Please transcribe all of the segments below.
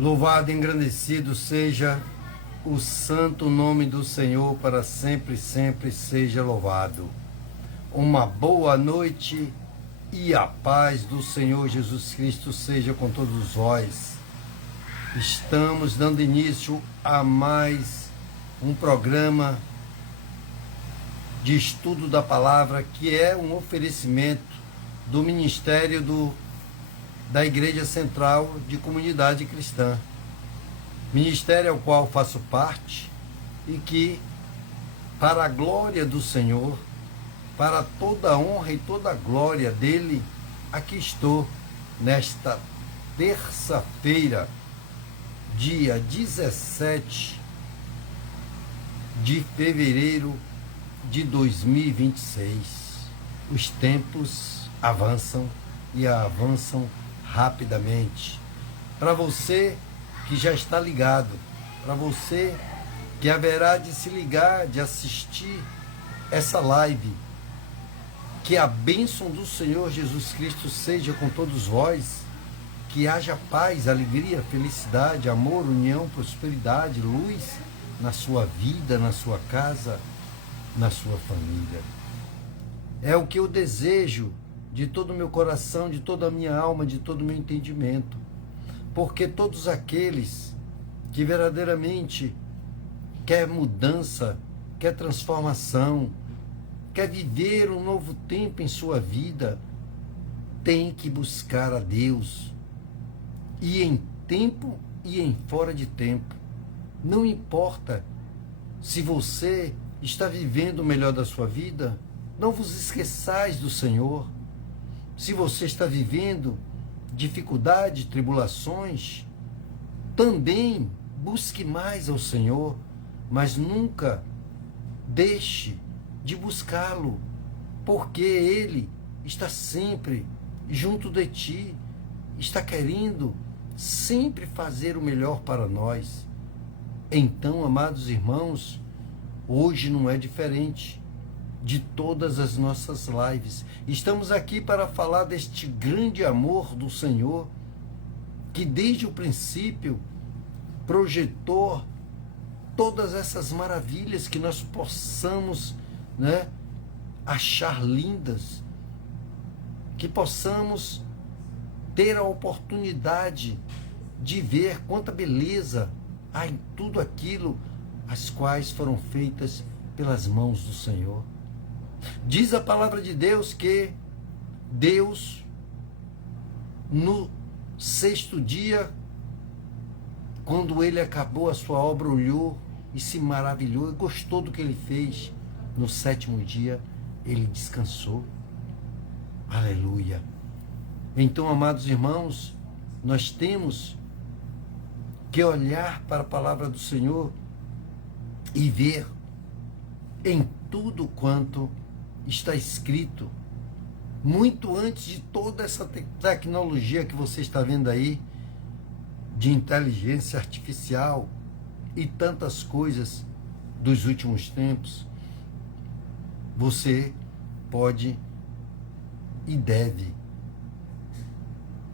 Louvado e engrandecido seja o santo nome do Senhor, para sempre, sempre seja louvado. Uma boa noite e a paz do Senhor Jesus Cristo seja com todos vós. Estamos dando início a mais um programa de estudo da palavra, que é um oferecimento do Ministério da Igreja Central de Comunidade Cristã, ministério ao qual faço parte e que, para a glória do Senhor, para toda a honra e toda a glória dele, aqui estou nesta terça-feira, dia 17 de fevereiro de 2026. Os tempos avançam e avançam rapidamente. Para você que já está ligado, para você que haverá de se ligar, de assistir essa live, que a bênção do Senhor Jesus Cristo seja com todos vós, que haja paz, alegria, felicidade, amor, união, prosperidade, luz na sua vida, na sua casa, na sua família. É o que eu desejo de todo o meu coração, de toda a minha alma, de todo o meu entendimento. Porque todos aqueles que verdadeiramente quer mudança, quer transformação, quer viver um novo tempo em sua vida, tem que buscar a Deus. E em tempo e em fora de tempo. Não importa se você está vivendo o melhor da sua vida, não vos esqueçais do Senhor. Se você está vivendo dificuldades, tribulações, também busque mais ao Senhor, mas nunca deixe de buscá-lo, porque Ele está sempre junto de ti, está querendo sempre fazer o melhor para nós. Então, amados irmãos, hoje não é diferente de todas as nossas lives. Estamos aqui para falar deste grande amor do Senhor, que desde o princípio projetou todas essas maravilhas que nós possamos, achar lindas, que possamos ter a oportunidade de ver quanta beleza há em tudo aquilo as quais foram feitas pelas mãos do Senhor. Diz a palavra de Deus que Deus, no sexto dia, quando ele acabou a sua obra, olhou e se maravilhou e gostou do que ele fez. No sétimo dia, ele descansou. Aleluia! Então, amados irmãos, nós temos que olhar para a palavra do Senhor e ver em tudo quanto está escrito, muito antes de toda essa tecnologia que você está vendo aí, de inteligência artificial e tantas coisas dos últimos tempos, você pode e deve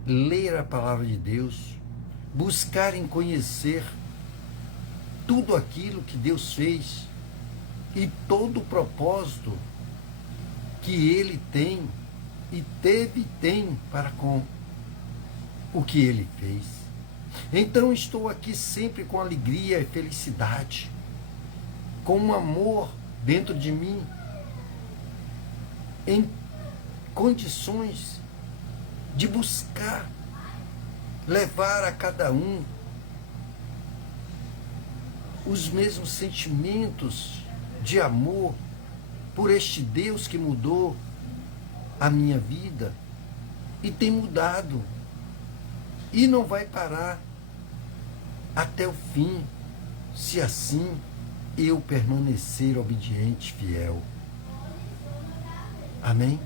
ler a palavra de Deus, buscar em conhecer tudo aquilo que Deus fez e todo o propósito que Ele tem e teve e tem para com o que Ele fez. Então estou aqui sempre com alegria e felicidade, com um amor dentro de mim, em condições de buscar levar a cada um os mesmos sentimentos de amor por este Deus que mudou a minha vida e tem mudado e não vai parar até o fim, se assim eu permanecer obediente, fiel. Amém?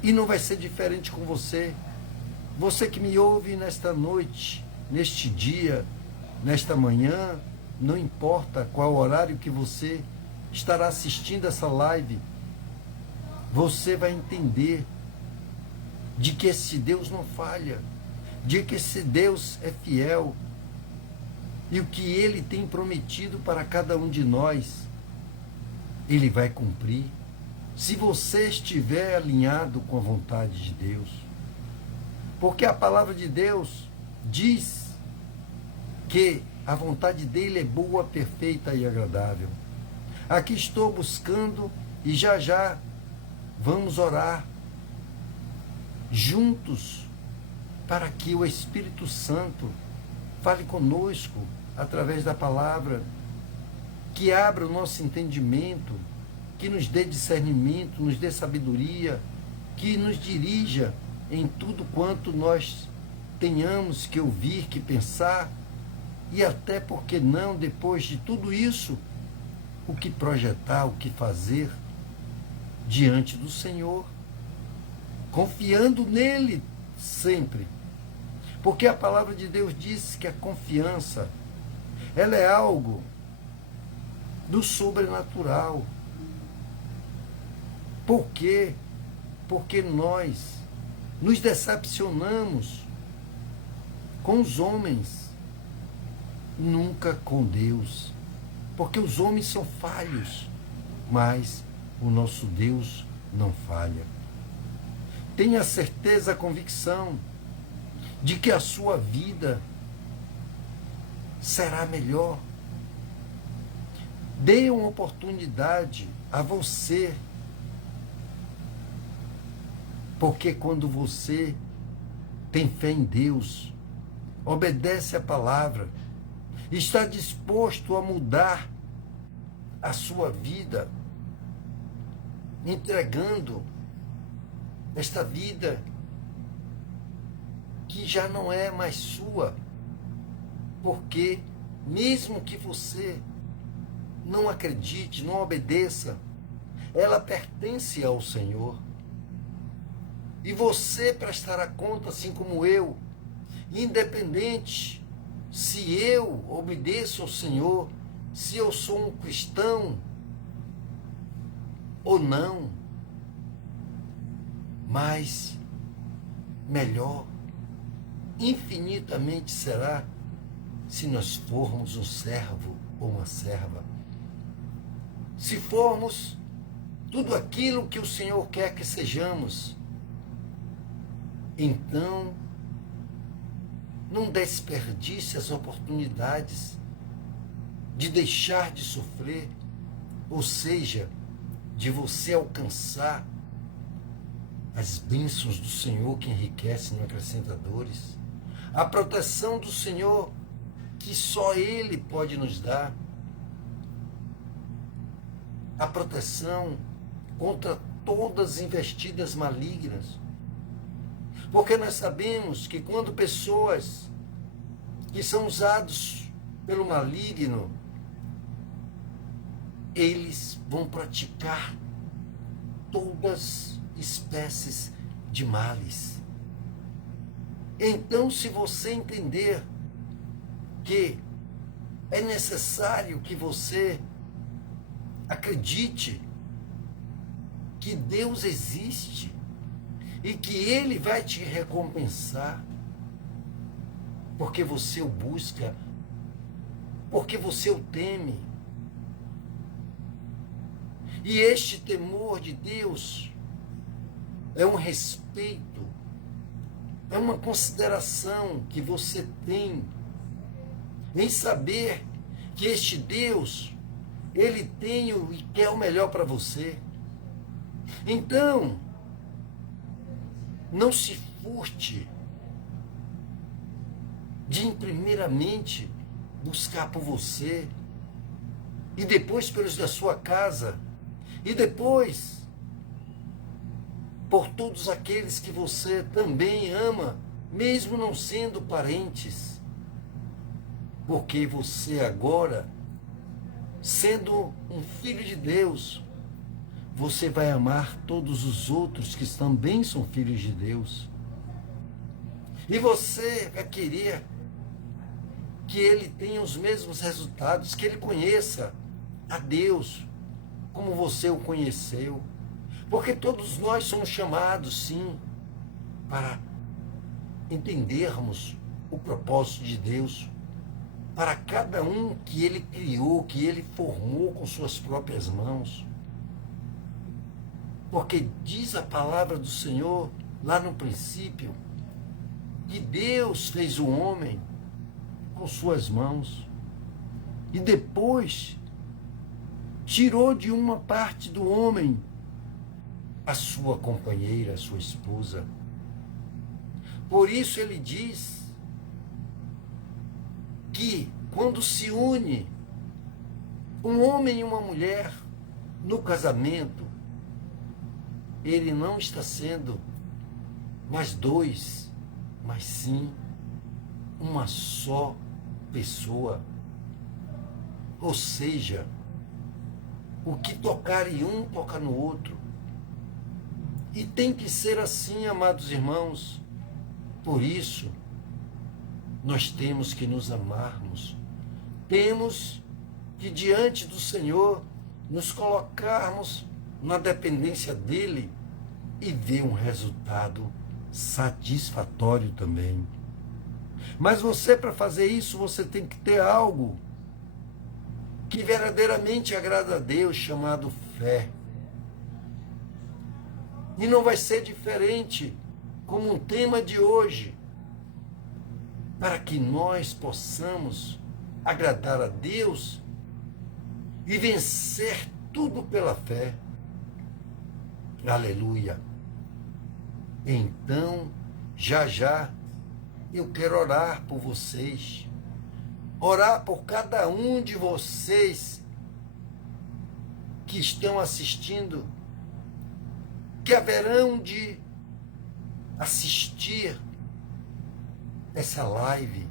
E não vai ser diferente com você. Você que me ouve nesta noite, neste dia, nesta manhã, não importa qual horário que você estará assistindo essa live, você vai entender de que esse Deus não falha, de que esse Deus é fiel e o que Ele tem prometido para cada um de nós, Ele vai cumprir, se você estiver alinhado com a vontade de Deus. Porque a palavra de Deus diz que a vontade dele é boa, perfeita e agradável. Aqui estou buscando e já já vamos orar juntos para que o Espírito Santo fale conosco através da palavra, que abra o nosso entendimento, que nos dê discernimento, nos dê sabedoria, que nos dirija em tudo quanto nós tenhamos que ouvir, que pensar, e até, porque não, depois de tudo isso, o que projetar, o que fazer diante do Senhor, confiando nele sempre. Porque a palavra de Deus diz que a confiança, ela é algo do sobrenatural. Por quê? Porque nós nos decepcionamos com os homens, nunca com Deus. Porque os homens são falhos, mas o nosso Deus não falha. Tenha certeza, a convicção de que a sua vida será melhor. Dê uma oportunidade a você, porque quando você tem fé em Deus, obedece a palavra, está disposto a mudar a sua vida, entregando esta vida que já não é mais sua, porque mesmo que você não acredite, não obedeça, ela pertence ao Senhor. E você prestará conta, assim como eu, independente se eu obedeço ao Senhor, se eu sou um cristão ou não. Mas melhor, infinitamente será, se nós formos um servo ou uma serva. Se formos tudo aquilo que o Senhor quer que sejamos, então não desperdice as oportunidades de deixar de sofrer, ou seja, de você alcançar as bênçãos do Senhor que enriquecem e não acrescenta dores, a proteção do Senhor que só Ele pode nos dar, a proteção contra todas as investidas malignas. Porque nós sabemos que quando pessoas que são usados pelo maligno, eles vão praticar todas espécies de males. Então, se você entender que é necessário que você acredite que Deus existe e que Ele vai te recompensar, porque você o busca, porque você o teme. E este temor de Deus é um respeito, é uma consideração que você tem em saber que este Deus, Ele tem e quer o melhor para você. Então, não se furte de, primeiramente, buscar por você, e depois pelos da sua casa, e depois por todos aqueles que você também ama, mesmo não sendo parentes. Porque você agora, sendo um filho de Deus, você vai amar todos os outros que também são filhos de Deus. E você vai querer que ele tenha os mesmos resultados, que ele conheça a Deus como você o conheceu. Porque todos nós somos chamados, sim, para entendermos o propósito de Deus para cada um que Ele criou, que Ele formou com suas próprias mãos. Porque diz a palavra do Senhor, lá no princípio, que Deus fez o homem com suas mãos. E depois tirou de uma parte do homem a sua companheira, a sua esposa. Por isso ele diz que quando se une um homem e uma mulher no casamento, ele não está sendo mais dois, mas sim uma só pessoa. Ou seja, o que tocar em um, toca no outro. E tem que ser assim, amados irmãos. Por isso, nós temos que nos amarmos. Temos que, diante do Senhor, nos colocarmos na dependência dEle e ver um resultado satisfatório também. Mas você, para fazer isso, você tem que ter algo que verdadeiramente agrada a Deus, chamado fé. E não vai ser diferente como um tema de hoje, para que nós possamos agradar a Deus e vencer tudo pela fé. Aleluia! Então, já eu quero orar por vocês, orar por cada um de vocês que estão assistindo, que haverão de assistir essa live,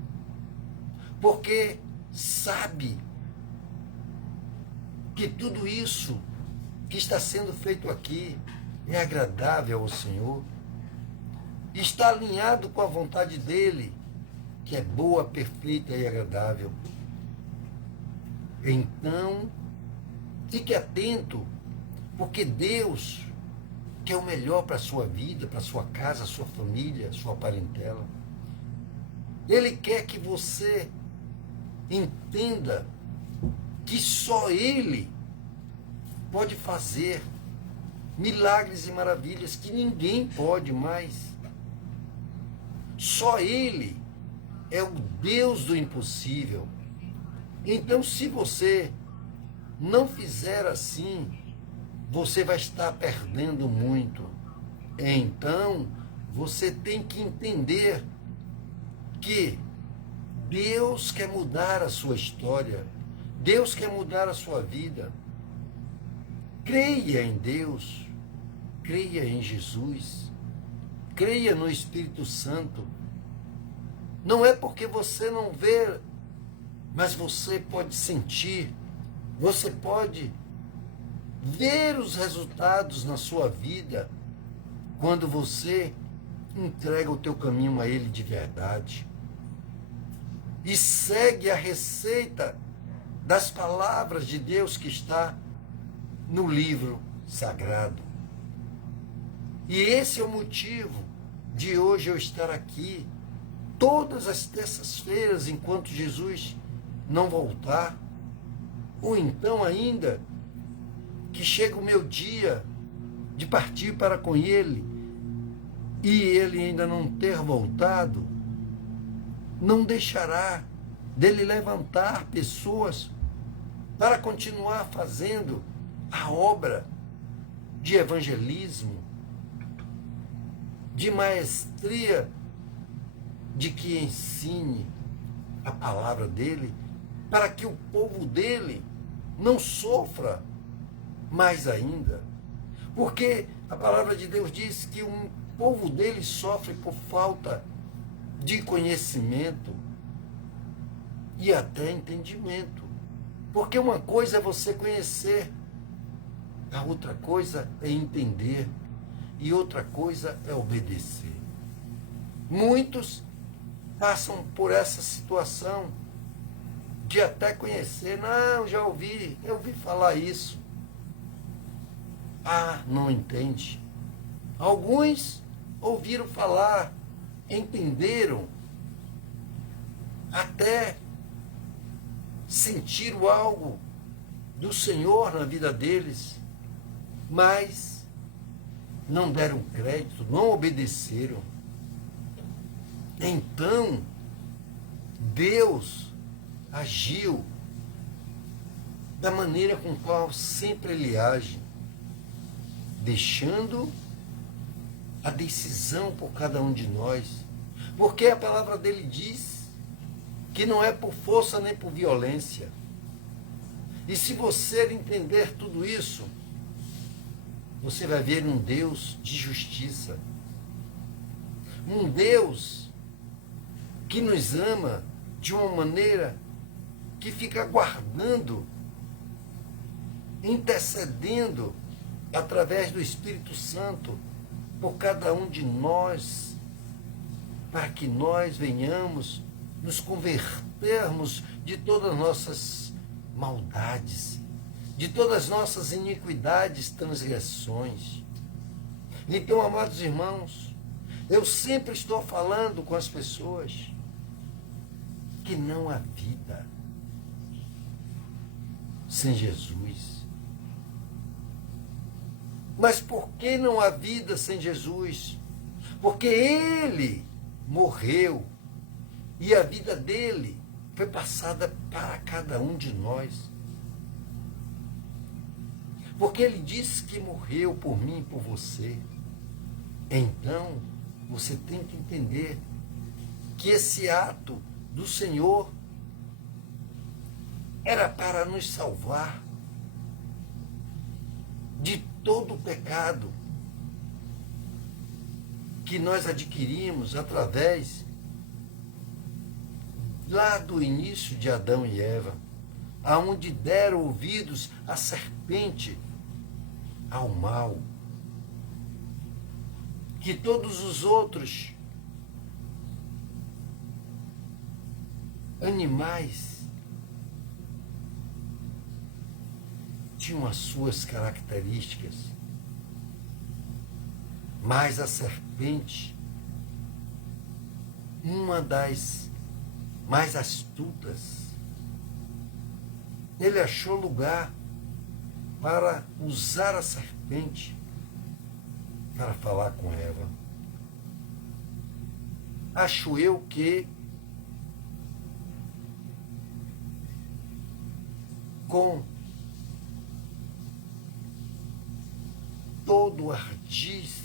porque sabe que tudo isso que está sendo feito aqui é agradável ao Senhor, está alinhado com a vontade dEle, que é boa, perfeita e agradável. Então, fique atento, porque Deus quer o melhor para a sua vida, para a sua casa, a sua família, a sua parentela. Ele quer que você entenda que só Ele pode fazer milagres e maravilhas que ninguém pode mais. Só Ele é o Deus do impossível. Então, se você não fizer assim, você vai estar perdendo muito. Então, você tem que entender que Deus quer mudar a sua história. Deus quer mudar a sua vida. Creia em Deus. Creia em Jesus. Creia no Espírito Santo. Não é porque você não vê, mas você pode sentir. Você pode ver os resultados na sua vida quando você entrega o teu caminho a Ele de verdade e segue a receita das palavras de Deus que está no livro sagrado. E esse é o motivo de hoje eu estar aqui todas as terças-feiras enquanto Jesus não voltar, ou então ainda que chega o meu dia de partir para com Ele e Ele ainda não ter voltado, não deixará dele levantar pessoas para continuar fazendo a obra de evangelismo, de maestria, de que ensine a palavra dele, para que o povo dele não sofra mais ainda. Porque a palavra de Deus diz que o povo dele sofre por falta de conhecimento e até entendimento. Porque uma coisa é você conhecer, a outra coisa é entender, e outra coisa é obedecer. Muitos passam por essa situação de até conhecer. Não, já ouvi, eu ouvi falar isso. Ah, não entende. Alguns ouviram falar entenderam, até sentiram algo do Senhor na vida deles, mas não deram crédito, não obedeceram. Então, Deus agiu da maneira com qual sempre Ele age, deixando a decisão por cada um de nós. Porque a palavra dele diz que não é por força nem por violência. E se você entender tudo isso, você vai ver um Deus de justiça. Um Deus que nos ama de uma maneira que fica guardando, intercedendo através do Espírito Santo por cada um de nós, para que nós venhamos nos convertermos de todas as nossas maldades, de todas as nossas iniquidades, transgressões. Então, amados irmãos, eu sempre estou falando com as pessoas que não há vida sem Jesus. Mas por que não há vida sem Jesus? Porque Ele morreu e a vida dele foi passada para cada um de nós. Porque Ele disse que morreu por mim e por você. Então, você tem que entender que esse ato do Senhor era para nos salvar de todo o pecado que nós adquirimos através lá do início de Adão e Eva, aonde deram ouvidos à serpente, ao mal, que todos os outros animais tinham as suas características, mas a serpente, uma das mais astutas, ele achou lugar para usar a serpente para falar com Eva. Acho eu que com todo o ardiz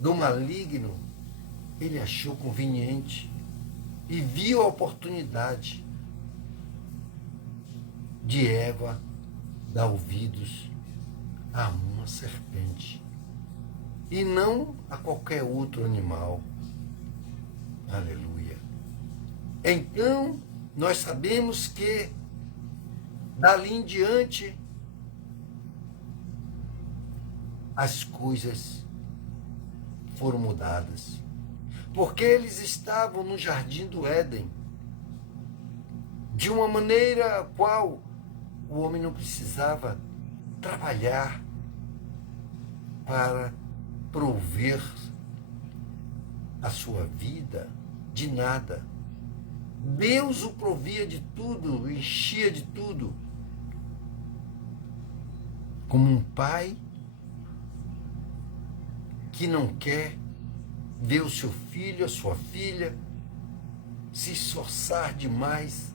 do maligno, ele achou conveniente e viu a oportunidade de Eva dar ouvidos a uma serpente e não a qualquer outro animal. Aleluia. Então, nós sabemos que dali em diante as coisas foram mudadas, porque eles estavam no jardim do Éden, de uma maneira a qual o homem não precisava trabalhar para prover a sua vida de nada. Deus o provia de tudo, o enchia de tudo. Como um pai que não quer ver o seu filho, a sua filha, se esforçar demais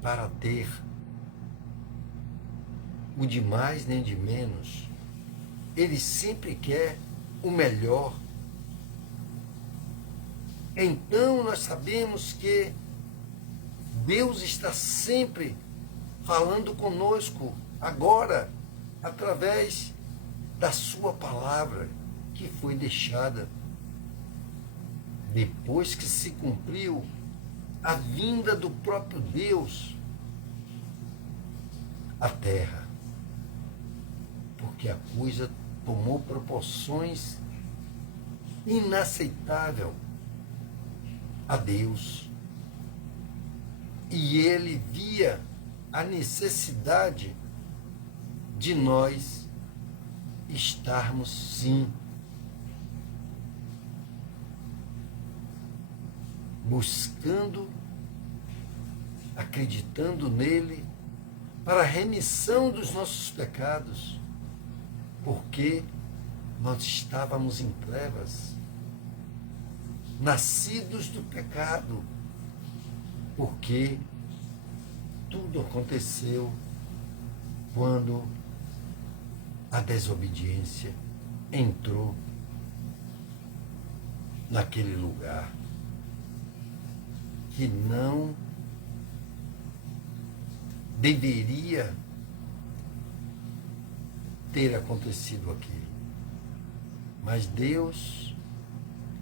para ter o de mais nem de menos. Ele sempre quer o melhor. Então nós sabemos que Deus está sempre falando conosco agora, através da sua palavra que foi deixada depois que se cumpriu a vinda do próprio Deus à terra, porque a coisa tomou proporções inaceitáveis a Deus, e ele via a necessidade de nós estarmos, sim, buscando, acreditando nele, para a remissão dos nossos pecados, porque nós estávamos em trevas, nascidos do pecado, porque tudo aconteceu quando a desobediência entrou naquele lugar que não deveria ter acontecido aquilo. Mas Deus,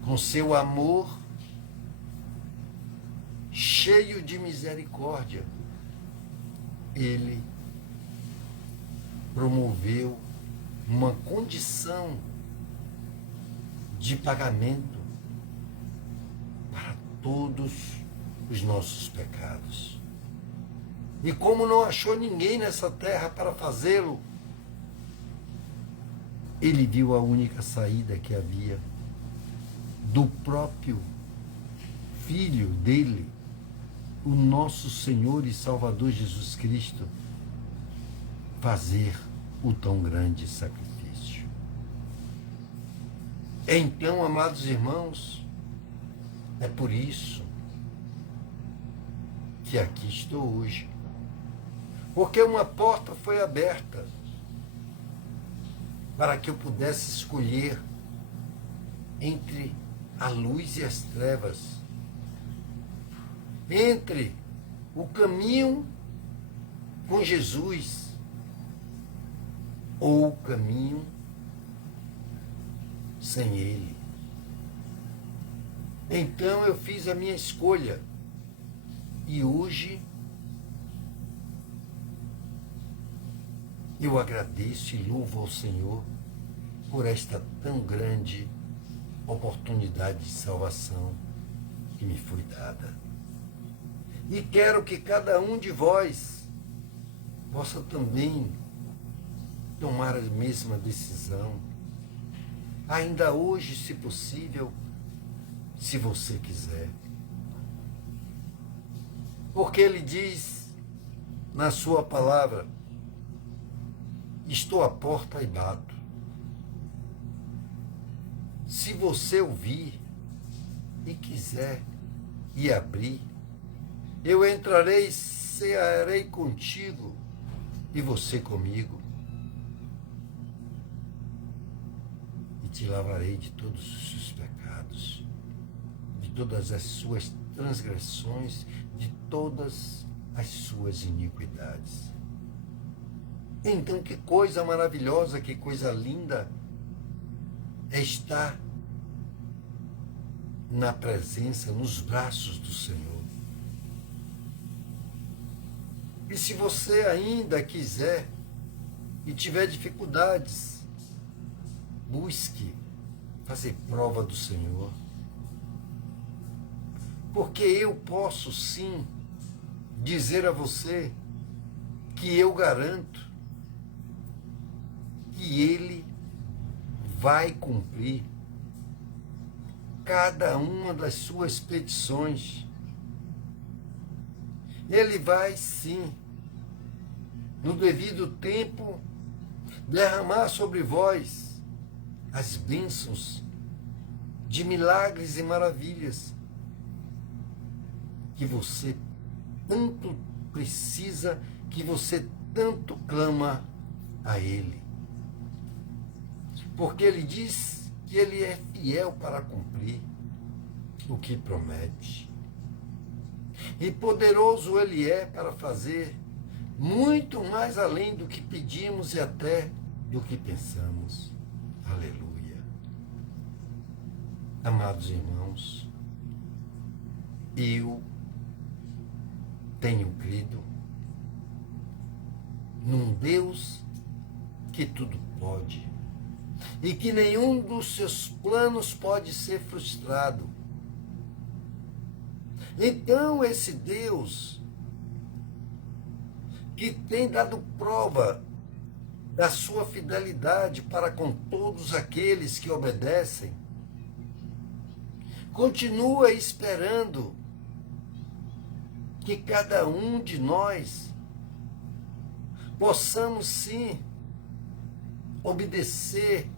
com seu amor, cheio de misericórdia, Ele promoveu uma condição de pagamento para todos os nossos pecados. E como não achou ninguém nessa terra para fazê-lo, ele viu a única saída que havia do próprio Filho dele, o nosso Senhor e Salvador Jesus Cristo, fazer o tão grande sacrifício. Então, amados irmãos, é por isso que aqui estou hoje. Porque uma porta foi aberta para que eu pudesse escolher entre a luz e as trevas, entre o caminho com Jesus ou o caminho sem Ele. Então eu fiz a minha escolha e hoje eu agradeço e louvo ao Senhor por esta tão grande oportunidade de salvação que me foi dada. E quero que cada um de vós possa também tomar a mesma decisão, ainda hoje, se possível, se você quiser. Porque Ele diz na sua palavra: estou à porta e bato. Se você ouvir e quiser e abrir, eu entrarei, cearei contigo e você comigo, e te lavarei de todos os seus pecados, de todas as suas transgressões, de todas as suas iniquidades. Então, que coisa maravilhosa, que coisa linda é estar na presença, nos braços do Senhor. E se você ainda quiser e tiver dificuldades, busque fazer prova do Senhor. Porque eu posso sim dizer a você que eu garanto que Ele vai cumprir cada uma das suas petições. Ele vai sim, no devido tempo, derramar sobre vós as bênçãos de milagres e maravilhas que você tanto precisa, que você tanto clama a Ele. Porque Ele diz que Ele é fiel para cumprir o que promete. E poderoso Ele é para fazer muito mais além do que pedimos e até do que pensamos. Aleluia. Amados irmãos, eu tenho crido num Deus que tudo pode e que nenhum dos seus planos pode ser frustrado. Então, esse Deus que tem dado prova da sua fidelidade para com todos aqueles que obedecem, continua esperando que cada um de nós possamos sim obedecer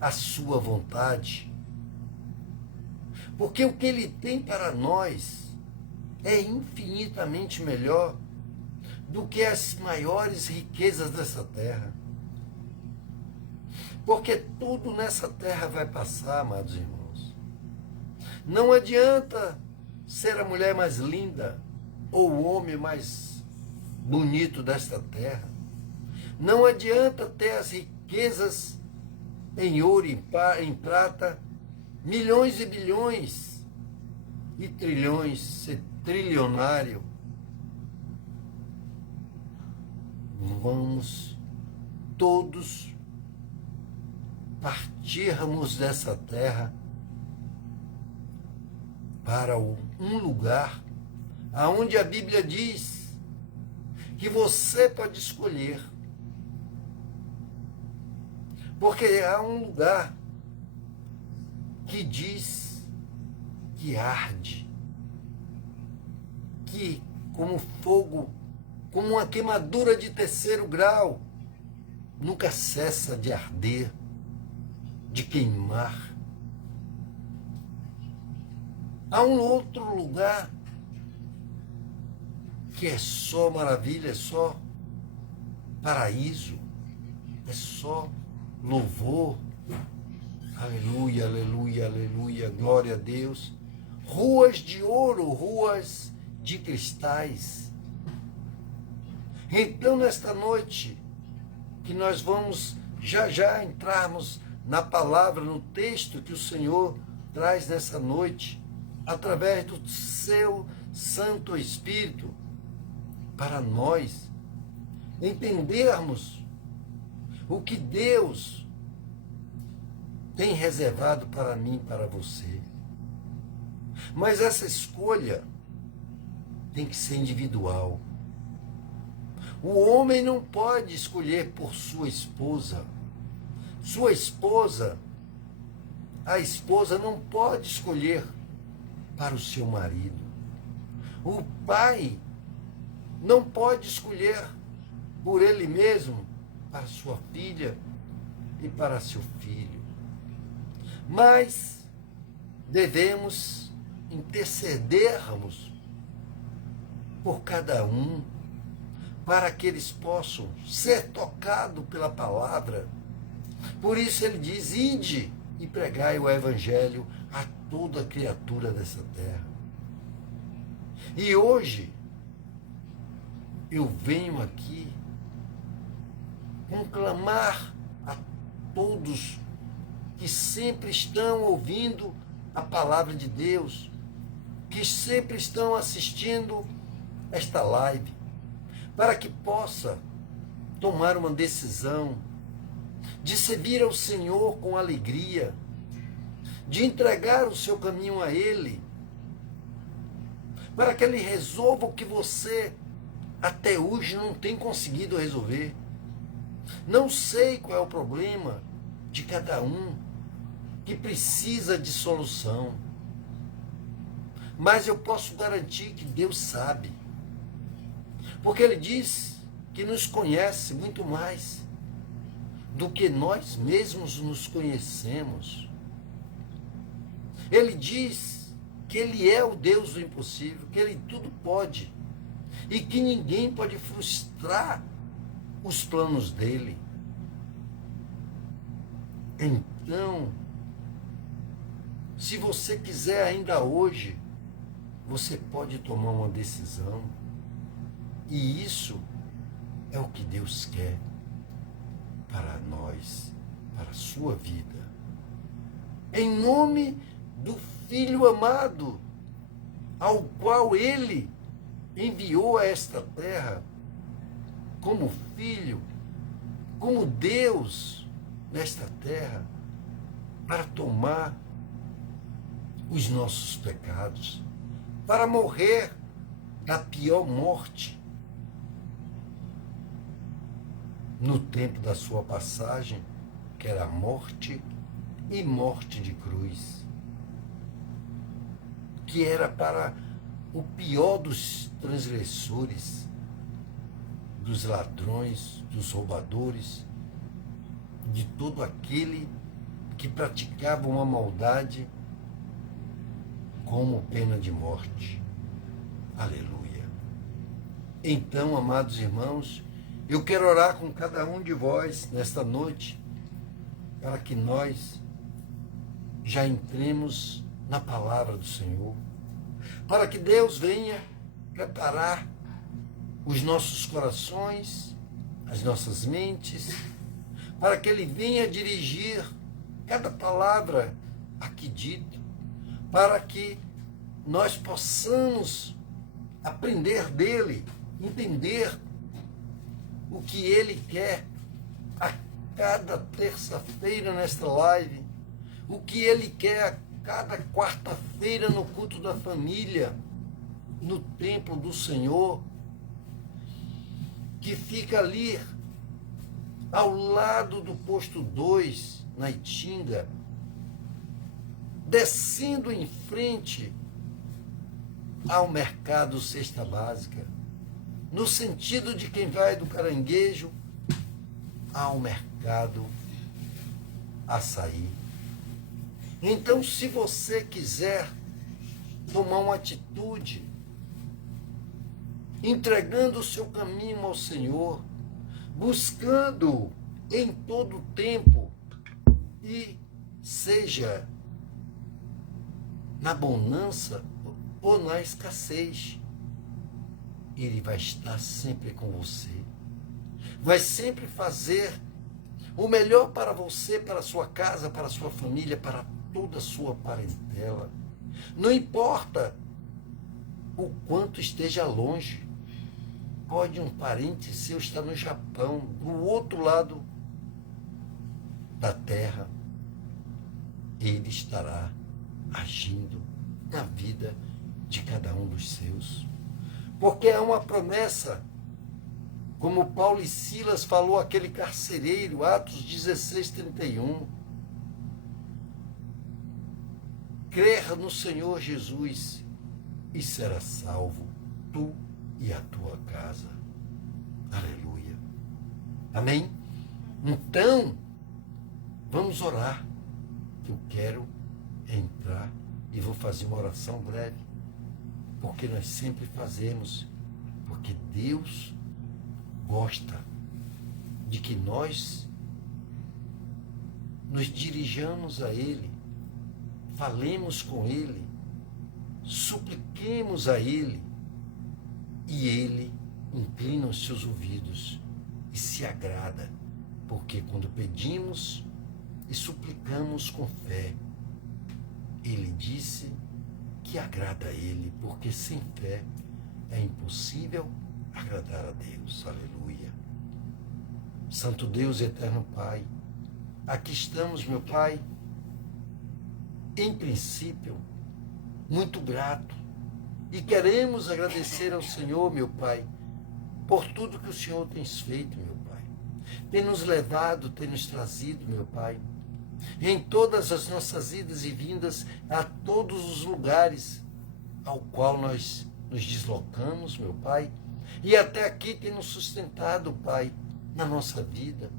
à sua vontade. Porque o que Ele tem para nós é infinitamente melhor do que as maiores riquezas dessa terra. Porque tudo nessa terra vai passar, amados irmãos. Não adianta ser a mulher mais linda ou o homem mais bonito desta terra. Não adianta ter as riquezas em ouro e em prata, milhões e bilhões e trilhões, ser trilionário. Vamos todos partirmos dessa terra para um lugar aonde a Bíblia diz que você pode escolher. Porque há um lugar que diz que arde, que como fogo, como uma queimadura de 3º grau, nunca cessa de arder, de queimar. Há um outro lugar que é só maravilha, é só paraíso, é só louvor. Aleluia, aleluia, aleluia, glória a Deus. Ruas de ouro, ruas de cristais. Então, nesta noite, que nós vamos já entrarmos na palavra, no texto que o Senhor traz nessa noite, através do seu Santo Espírito, para nós entendermos o que Deus tem reservado para mim, para você. Mas essa escolha tem que ser individual. O homem não pode escolher por sua esposa. Sua esposa, a esposa não pode escolher para o seu marido. O pai não pode escolher por ele mesmo para sua filha e para seu filho. Mas devemos intercedermos por cada um, para que eles possam ser tocados pela palavra. Por isso ele diz: ide e pregai o evangelho a toda criatura dessa terra. E hoje eu venho aqui conclamar a todos que sempre estão ouvindo a palavra de Deus, que sempre estão assistindo esta live, para que possa tomar uma decisão de servir ao Senhor com alegria, de entregar o seu caminho a Ele, para que Ele resolva o que você até hoje não tem conseguido resolver. Não sei qual é o problema de cada um que precisa de solução, mas eu posso garantir que Deus sabe, porque Ele diz que nos conhece muito mais do que nós mesmos nos conhecemos. Ele diz que Ele é o Deus do impossível, que Ele tudo pode e que ninguém pode frustrar os planos dEle. Então, se você quiser ainda hoje, você pode tomar uma decisão. E isso é o que Deus quer para nós, para a sua vida. Em nome do Filho amado, ao qual Ele enviou a esta terra, como Filho, como Deus nesta terra, para tomar os nossos pecados, para morrer da pior morte no tempo da sua passagem, que era morte e morte de cruz. que era para o pior dos transgressores, dos ladrões, dos roubadores, de todo aquele que praticava uma maldade como pena de morte. Aleluia. Então, amados irmãos, eu quero orar com cada um de vós nesta noite, para que nós já entremos na palavra do Senhor, para que Deus venha preparar os nossos corações, as nossas mentes, para que Ele venha dirigir cada palavra aqui dita, para que nós possamos aprender dele, entender o que Ele quer a cada terça-feira nesta live, o que Ele quer a cada quarta-feira no culto da família, no templo do Senhor, que fica ali ao lado do posto 2, na Itinga, descendo em frente ao mercado Cesta Básica, no sentido de quem vai do Caranguejo ao mercado Açaí. Então, se você quiser tomar uma atitude, entregando o seu caminho ao Senhor, buscando em todo o tempo, e seja na bonança ou na escassez, Ele vai estar sempre com você, vai sempre fazer o melhor para você, para a sua casa, para a sua família, para toda a sua parentela. Não importa o quanto esteja longe, pode um parente seu estar no Japão, do outro lado da terra, Ele estará agindo na vida de cada um dos seus. Porque é uma promessa, como Paulo e Silas falou àquele carcereiro, Atos 16:31. Crer no Senhor Jesus e será salvo, tu e a tua casa. Aleluia. Amém? Então, vamos orar. Eu quero entrar e vou fazer uma oração breve, porque nós sempre fazemos, porque Deus gosta de que nós nos dirijamos a Ele, falemos com Ele, supliquemos a Ele, e Ele inclina os seus ouvidos e se agrada, porque quando pedimos e suplicamos com fé, Ele disse que agrada a Ele, porque sem fé é impossível agradar a Deus. Aleluia. Santo Deus, eterno Pai, aqui estamos, meu Pai, em princípio, muito grato, e queremos agradecer ao Senhor, meu Pai, por tudo que o Senhor tem feito, meu Pai. Tem nos levado, tem nos trazido, meu Pai, em todas as nossas idas e vindas, a todos os lugares ao qual nós nos deslocamos, meu Pai, e até aqui tem nos sustentado, Pai, na nossa vida.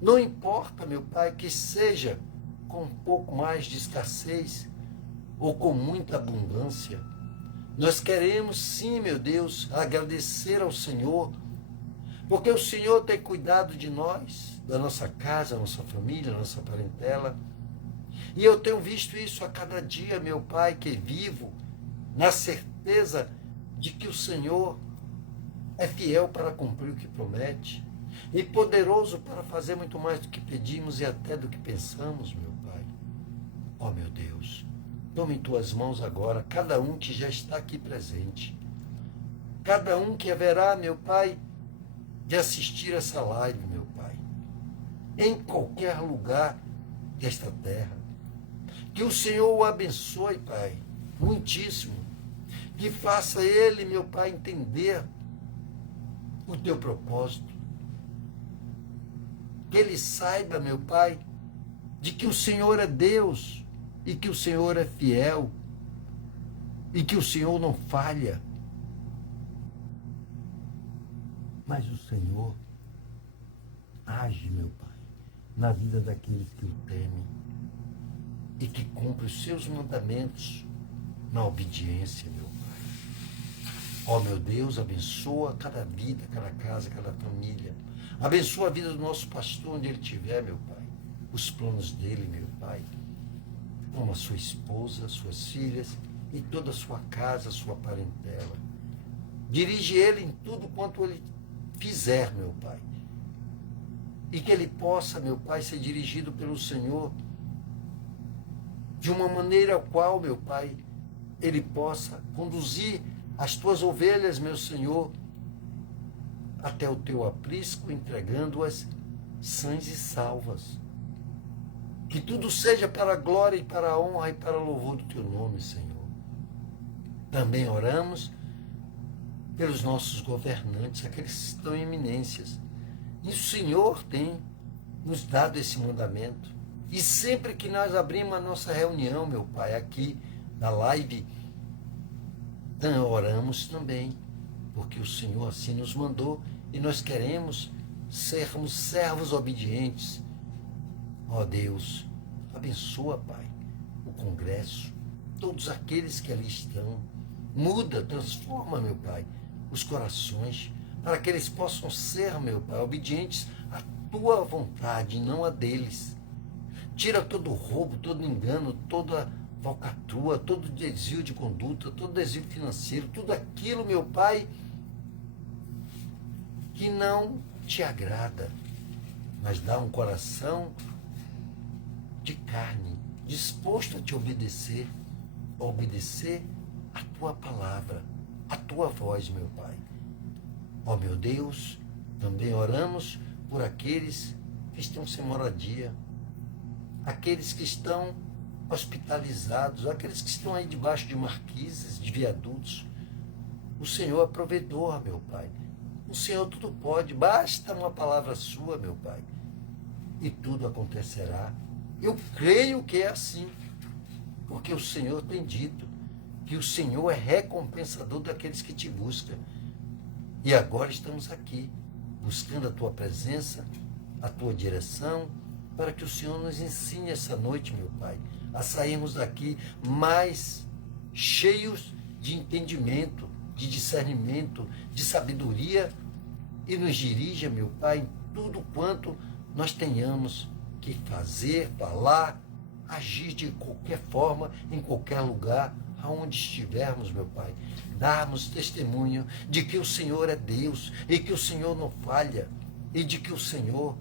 Não importa, meu Pai, que seja com um pouco mais de escassez ou com muita abundância, nós queremos sim, meu Deus, agradecer ao Senhor, porque o Senhor tem cuidado de nós, da nossa casa, nossa família, nossa parentela. E eu tenho visto isso a cada dia, meu Pai, que vivo na certeza de que o Senhor é fiel para cumprir o que promete e poderoso para fazer muito mais do que pedimos e até do que pensamos, meu Pai. Ó, meu Deus, tome em tuas mãos agora cada um que já está aqui presente, cada um que haverá, meu Pai, de assistir essa live, meu Pai, em qualquer lugar desta terra. Que o Senhor o abençoe, Pai, muitíssimo. Que faça ele, meu Pai, entender o teu propósito. Que ele saiba, meu Pai, de que o Senhor é Deus e que o Senhor é fiel e que o Senhor não falha. Mas o Senhor age, meu Pai, na vida daqueles que o temem e que cumprem os seus mandamentos na obediência, meu Pai. Ó meu Deus, abençoa cada vida, cada casa, cada família. Abençoa a vida do nosso pastor onde ele estiver, meu Pai. Os planos dele, meu Pai. Como a sua esposa, suas filhas e toda a sua casa, a sua parentela. Dirige ele em tudo quanto ele fizer, meu Pai. E que ele possa, meu Pai, ser dirigido pelo Senhor de uma maneira a qual, meu Pai, ele possa conduzir as tuas ovelhas, meu Senhor, até o teu aprisco, entregando-as sãs e salvas. Que tudo seja para a glória e para a honra e para o louvor do teu nome, Senhor. Também oramos pelos nossos governantes, aqueles que estão em eminências. E o Senhor tem nos dado esse mandamento. E sempre que nós abrimos a nossa reunião, meu Pai, aqui na live, oramos também, porque o Senhor assim nos mandou e nós queremos sermos servos obedientes. Ó Deus, abençoa, Pai, o Congresso, todos aqueles que ali estão. Muda, transforma, meu Pai, os corações, para que eles possam ser, meu Pai, obedientes à tua vontade, não a deles. Tira todo roubo, todo engano, toda falcatrua, todo desvio de conduta, todo desvio financeiro, tudo aquilo, meu Pai, que não te agrada, mas dá um coração de carne, disposto a te obedecer, a tua palavra, a tua voz, meu Pai. Ó meu Deus, também oramos por aqueles que estão sem moradia, aqueles que estão hospitalizados, aqueles que estão aí debaixo de marquises, de viadutos. O Senhor é provedor, meu Pai. O Senhor tudo pode, basta uma palavra sua, meu Pai, e tudo acontecerá. Eu creio que é assim, porque o Senhor tem dito que o Senhor é recompensador daqueles que te buscam. E agora estamos aqui, buscando a tua presença, a tua direção, para que o Senhor nos ensine essa noite, meu Pai, a sairmos daqui mais cheios de entendimento, de discernimento, de sabedoria, e nos dirija, meu Pai, em tudo quanto nós tenhamos que fazer, falar, agir de qualquer forma, em qualquer lugar, aonde estivermos, meu Pai, darmos testemunho de que o Senhor é Deus e que o Senhor não falha e de que o Senhor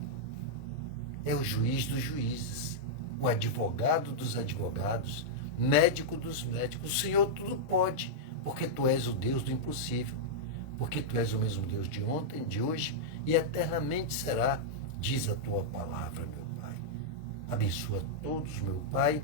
é o juiz dos juízes, o advogado dos advogados, médico dos médicos. O Senhor tudo pode, porque Tu és o Deus do impossível, porque Tu és o mesmo Deus de ontem, de hoje e eternamente será, diz a Tua palavra, meu Pai. Abençoa todos, meu Pai,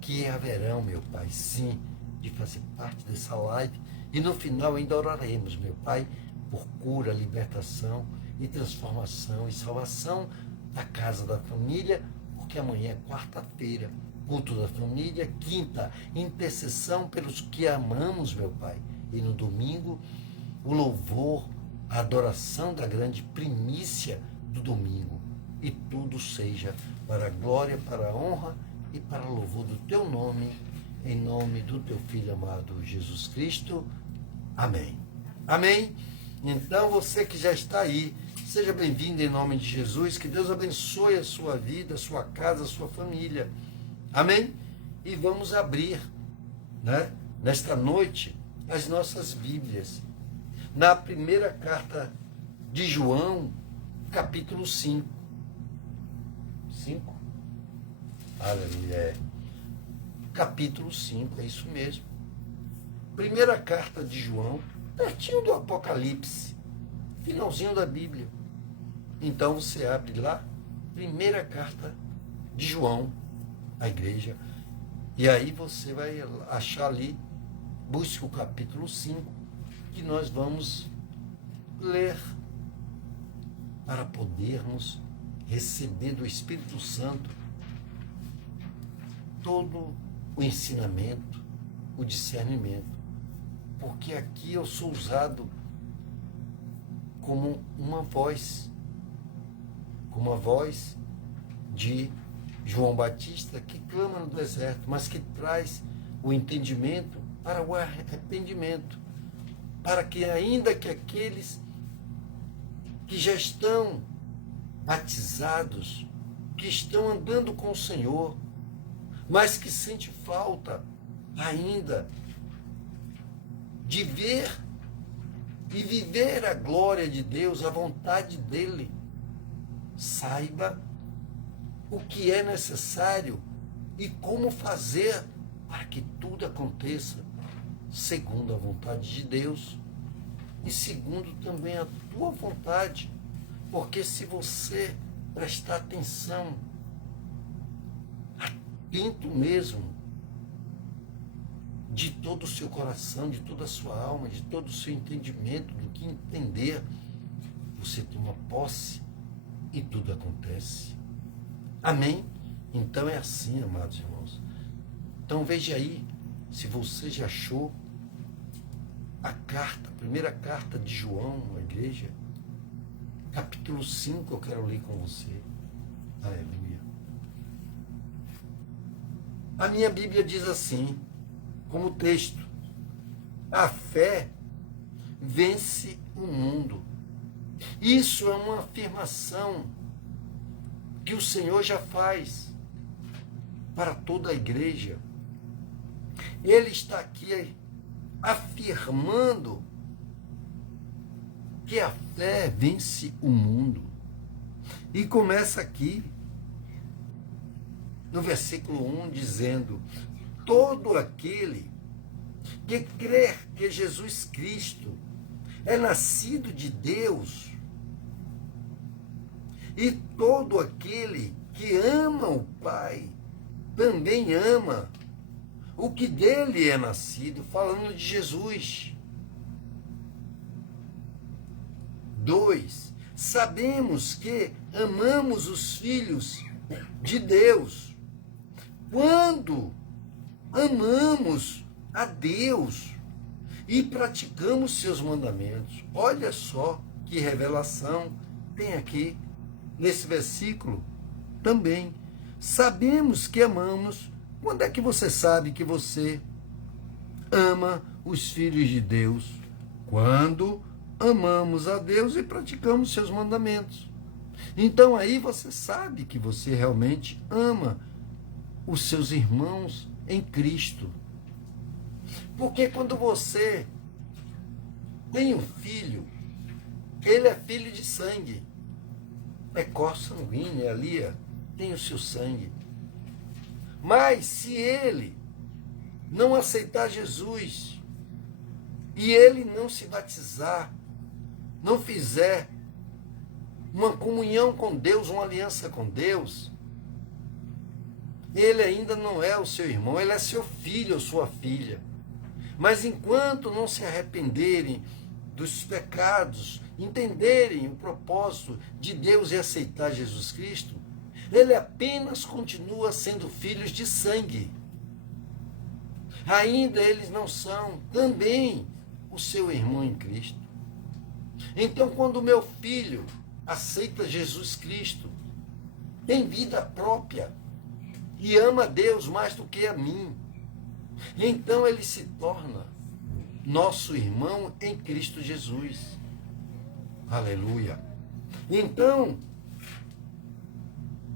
que haverão, meu Pai, sim, de fazer parte dessa live. E no final ainda oraremos, meu Pai, por cura, libertação e transformação e salvação da casa da família, porque amanhã é quarta-feira, culto da família, quinta, intercessão pelos que amamos, meu Pai. E no domingo, o louvor, a adoração da grande primícia do domingo. E tudo seja para a glória, para a honra e para o louvor do Teu nome, em nome do Teu Filho amado Jesus Cristo. Amém. Amém? Então você que já está aí, seja bem-vindo em nome de Jesus, que Deus abençoe a sua vida, a sua casa, a sua família. Amém? E vamos abrir, né, nesta noite, as nossas Bíblias. Na primeira carta de João, capítulo 5. 5? Aleluia. Capítulo 5, é isso mesmo. Primeira carta de João, pertinho do Apocalipse, finalzinho da Bíblia. Então você abre lá, primeira carta de João, a igreja, e aí você vai achar ali, busque o capítulo 5, que nós vamos ler para podermos receber do Espírito Santo todo o ensinamento, o discernimento. Porque aqui eu sou usado como uma voz de João Batista, que clama no deserto, mas que traz o entendimento para o arrependimento, para que ainda que aqueles que já estão batizados, que estão andando com o Senhor, mas que sente falta ainda de ver e viver a glória de Deus, a vontade dele, saiba o que é necessário e como fazer para que tudo aconteça segundo a vontade de Deus e segundo também a tua vontade. Porque se você prestar atenção, atento mesmo, de todo o seu coração, de toda a sua alma, de todo o seu entendimento, do que entender, você toma posse e tudo acontece. Amém? Então é assim, amados irmãos. Então veja aí, se você já achou a primeira carta de João à igreja, capítulo 5, eu quero ler com você. Aleluia. A minha Bíblia diz assim, como texto: a fé vence o mundo. Isso é uma afirmação que o Senhor já faz para toda a igreja. Ele está aqui afirmando que a fé vence o mundo. E começa aqui no versículo 1 dizendo: todo aquele que crer que Jesus Cristo é nascido de Deus, e todo aquele que ama o Pai também ama o que dele é nascido, falando de Jesus. 2. Sabemos que amamos os filhos de Deus quando amamos a Deus e praticamos seus mandamentos. Olha só que revelação tem aqui nesse versículo também. Sabemos que amamos. Quando é que você sabe que você ama os filhos de Deus? Quando amamos a Deus e praticamos seus mandamentos. Então aí você sabe que você realmente ama os seus irmãos em Cristo. Porque quando você tem um filho, ele é filho de sangue, é consanguíneo, ali tem o seu sangue. Mas se ele não aceitar Jesus e ele não se batizar, não fizer uma comunhão com Deus, uma aliança com Deus, ele ainda não é o seu irmão, ele é seu filho ou sua filha. Mas enquanto não se arrependerem dos pecados, entenderem o propósito de Deus e aceitar Jesus Cristo, ele apenas continua sendo filhos de sangue. Ainda eles não são também o seu irmão em Cristo. Então, quando o meu filho aceita Jesus Cristo, tem vida própria e ama a Deus mais do que a mim, então ele se torna nosso irmão em Cristo Jesus. Aleluia. Então,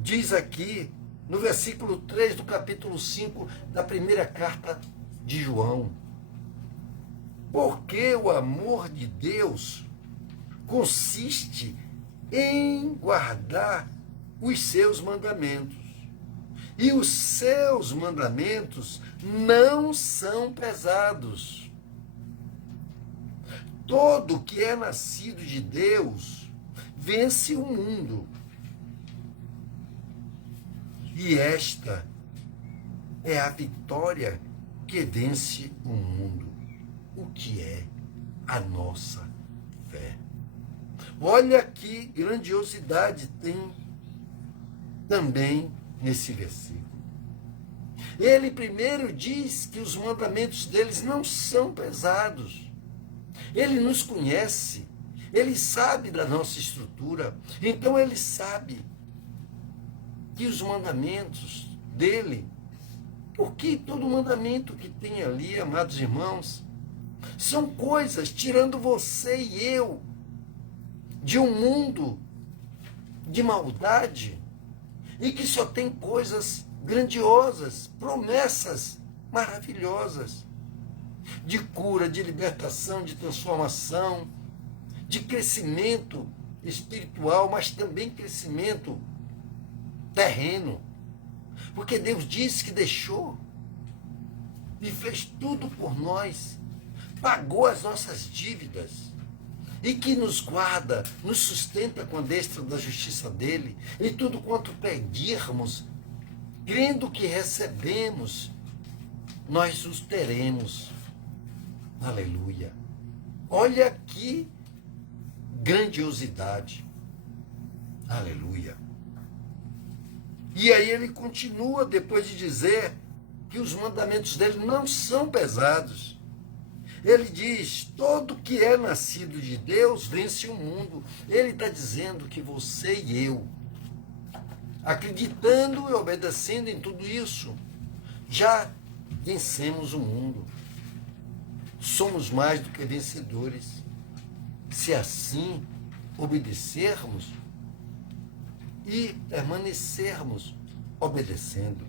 diz aqui no versículo 3 do capítulo 5 da primeira carta de João: porque o amor de Deus consiste em guardar os seus mandamentos. E os seus mandamentos não são pesados. Todo que é nascido de Deus vence o mundo. E esta é a vitória que vence o mundo, o que é a nossa fé. Olha que grandiosidade tem também nesse versículo. Ele primeiro diz que os mandamentos deles não são pesados. Ele nos conhece, ele sabe da nossa estrutura, então ele sabe que os mandamentos dele, porque todo mandamento que tem ali, amados irmãos, são coisas tirando você e eu de um mundo de maldade e que só tem coisas grandiosas, promessas maravilhosas de cura, de libertação, de transformação, de crescimento espiritual, mas também crescimento terreno. Porque Deus disse que deixou e fez tudo por nós, pagou as nossas dívidas e que nos guarda, nos sustenta com a destra da justiça dele, e tudo quanto pedirmos, crendo que recebemos, nós os teremos. Aleluia. Olha que grandiosidade. Aleluia. E aí ele continua depois de dizer que os mandamentos dele não são pesados. Ele diz, todo que é nascido de Deus vence o mundo. Ele está dizendo que você e eu, acreditando e obedecendo em tudo isso, já vencemos o mundo. Somos mais do que vencedores. Se assim obedecermos e permanecermos obedecendo.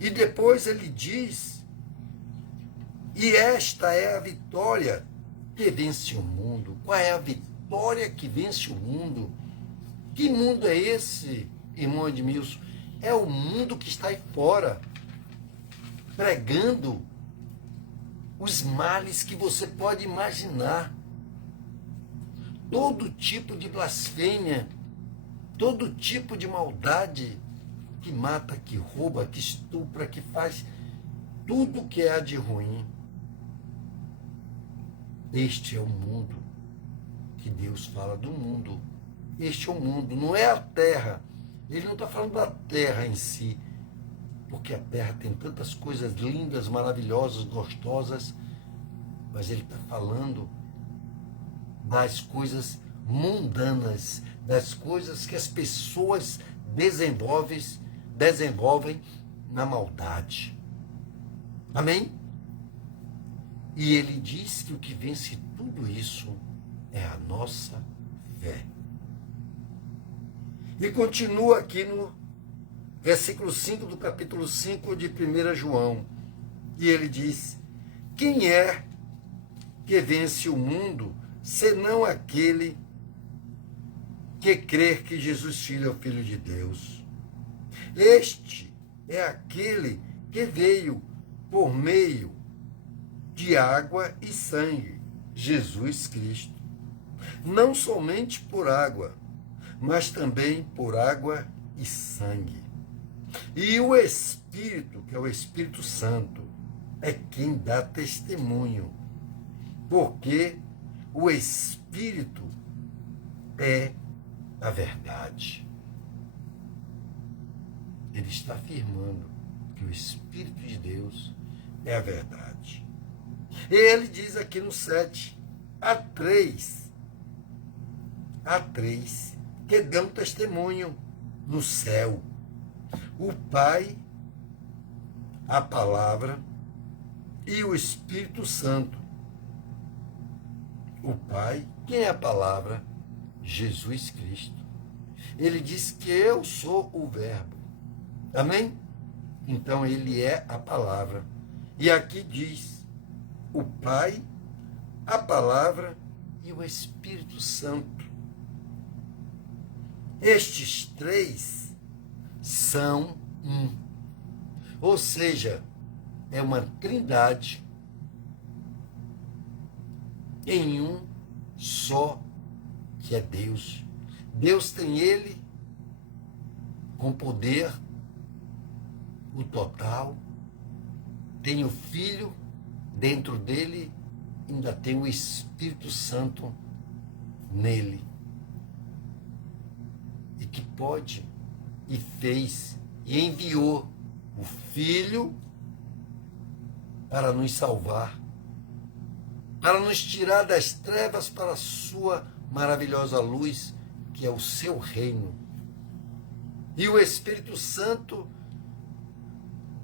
E depois ele diz, e esta é a vitória que vence o mundo. Qual é a vitória que vence o mundo? Que mundo é esse, irmão Edmilson? É o mundo que está aí fora, pregando os males que você pode imaginar. Todo tipo de blasfêmia, todo tipo de maldade, que mata, que rouba, que estupra, que faz tudo que há de ruim. Este é o mundo que Deus fala do mundo. Este é o mundo, não é a terra. Ele não está falando da terra em si, porque a terra tem tantas coisas lindas, maravilhosas, gostosas, mas ele está falando das coisas mundanas, das coisas que as pessoas desenvolvem na maldade. Amém? E ele diz que o que vence tudo isso é a nossa fé. E continua aqui no versículo 5 do capítulo 5 de 1 João. E ele diz, quem é que vence o mundo, senão aquele que crer que Jesus Filho é o Filho de Deus? Este é aquele que veio por meio de água e sangue, Jesus Cristo. Não somente por água, mas também por água e sangue. E o Espírito, que é o Espírito Santo, é quem dá testemunho, porque o Espírito é a verdade. Ele está afirmando que o Espírito de Deus é a verdade. E ele diz aqui no 7, há três que dão testemunho no céu: o Pai, a Palavra e o Espírito Santo. O Pai, quem é a Palavra? Jesus Cristo. Ele diz que eu sou o Verbo. Amém? Então ele é a Palavra. E aqui diz o Pai, a Palavra e o Espírito Santo. Estes três são um. Ou seja, é uma trindade em um só, que é Deus. Deus tem ele com poder, o total, tem o Filho dentro dele, ainda tem o Espírito Santo nele. E que pode e fez e enviou o Filho para nos salvar, para nos tirar das trevas para a sua maravilhosa luz, que é o seu reino. E o Espírito Santo,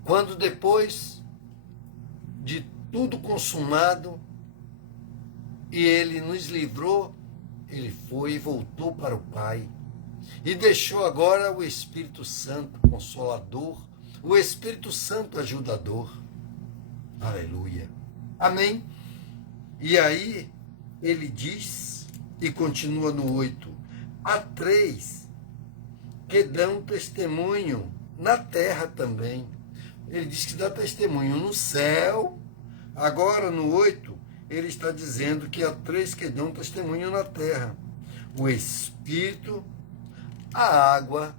quando depois de tudo consumado, e ele nos livrou, ele foi e voltou para o Pai. E deixou agora o Espírito Santo Consolador, o Espírito Santo Ajudador. Aleluia. Amém? E aí ele diz, e continua no 8, há 3 que dão testemunho na terra também. Ele diz que dá testemunho no céu. Agora no 8, ele está dizendo que há 3 que dão testemunho na terra: o Espírito, a água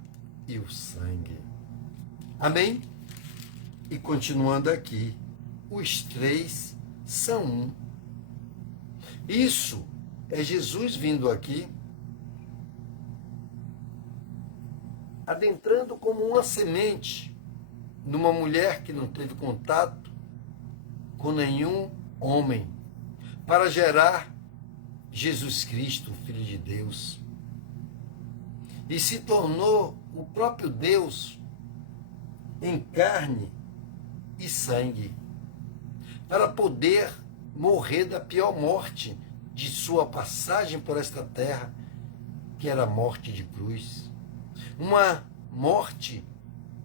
e o sangue. Amém? E continuando aqui, os 3 são um. Isso é Jesus vindo aqui, adentrando como uma semente numa mulher que não teve contato com nenhum homem, para gerar Jesus Cristo, o Filho de Deus. E se tornou o próprio Deus em carne e sangue, para poder morrer da pior morte de sua passagem por esta terra, que era a morte de cruz. Uma morte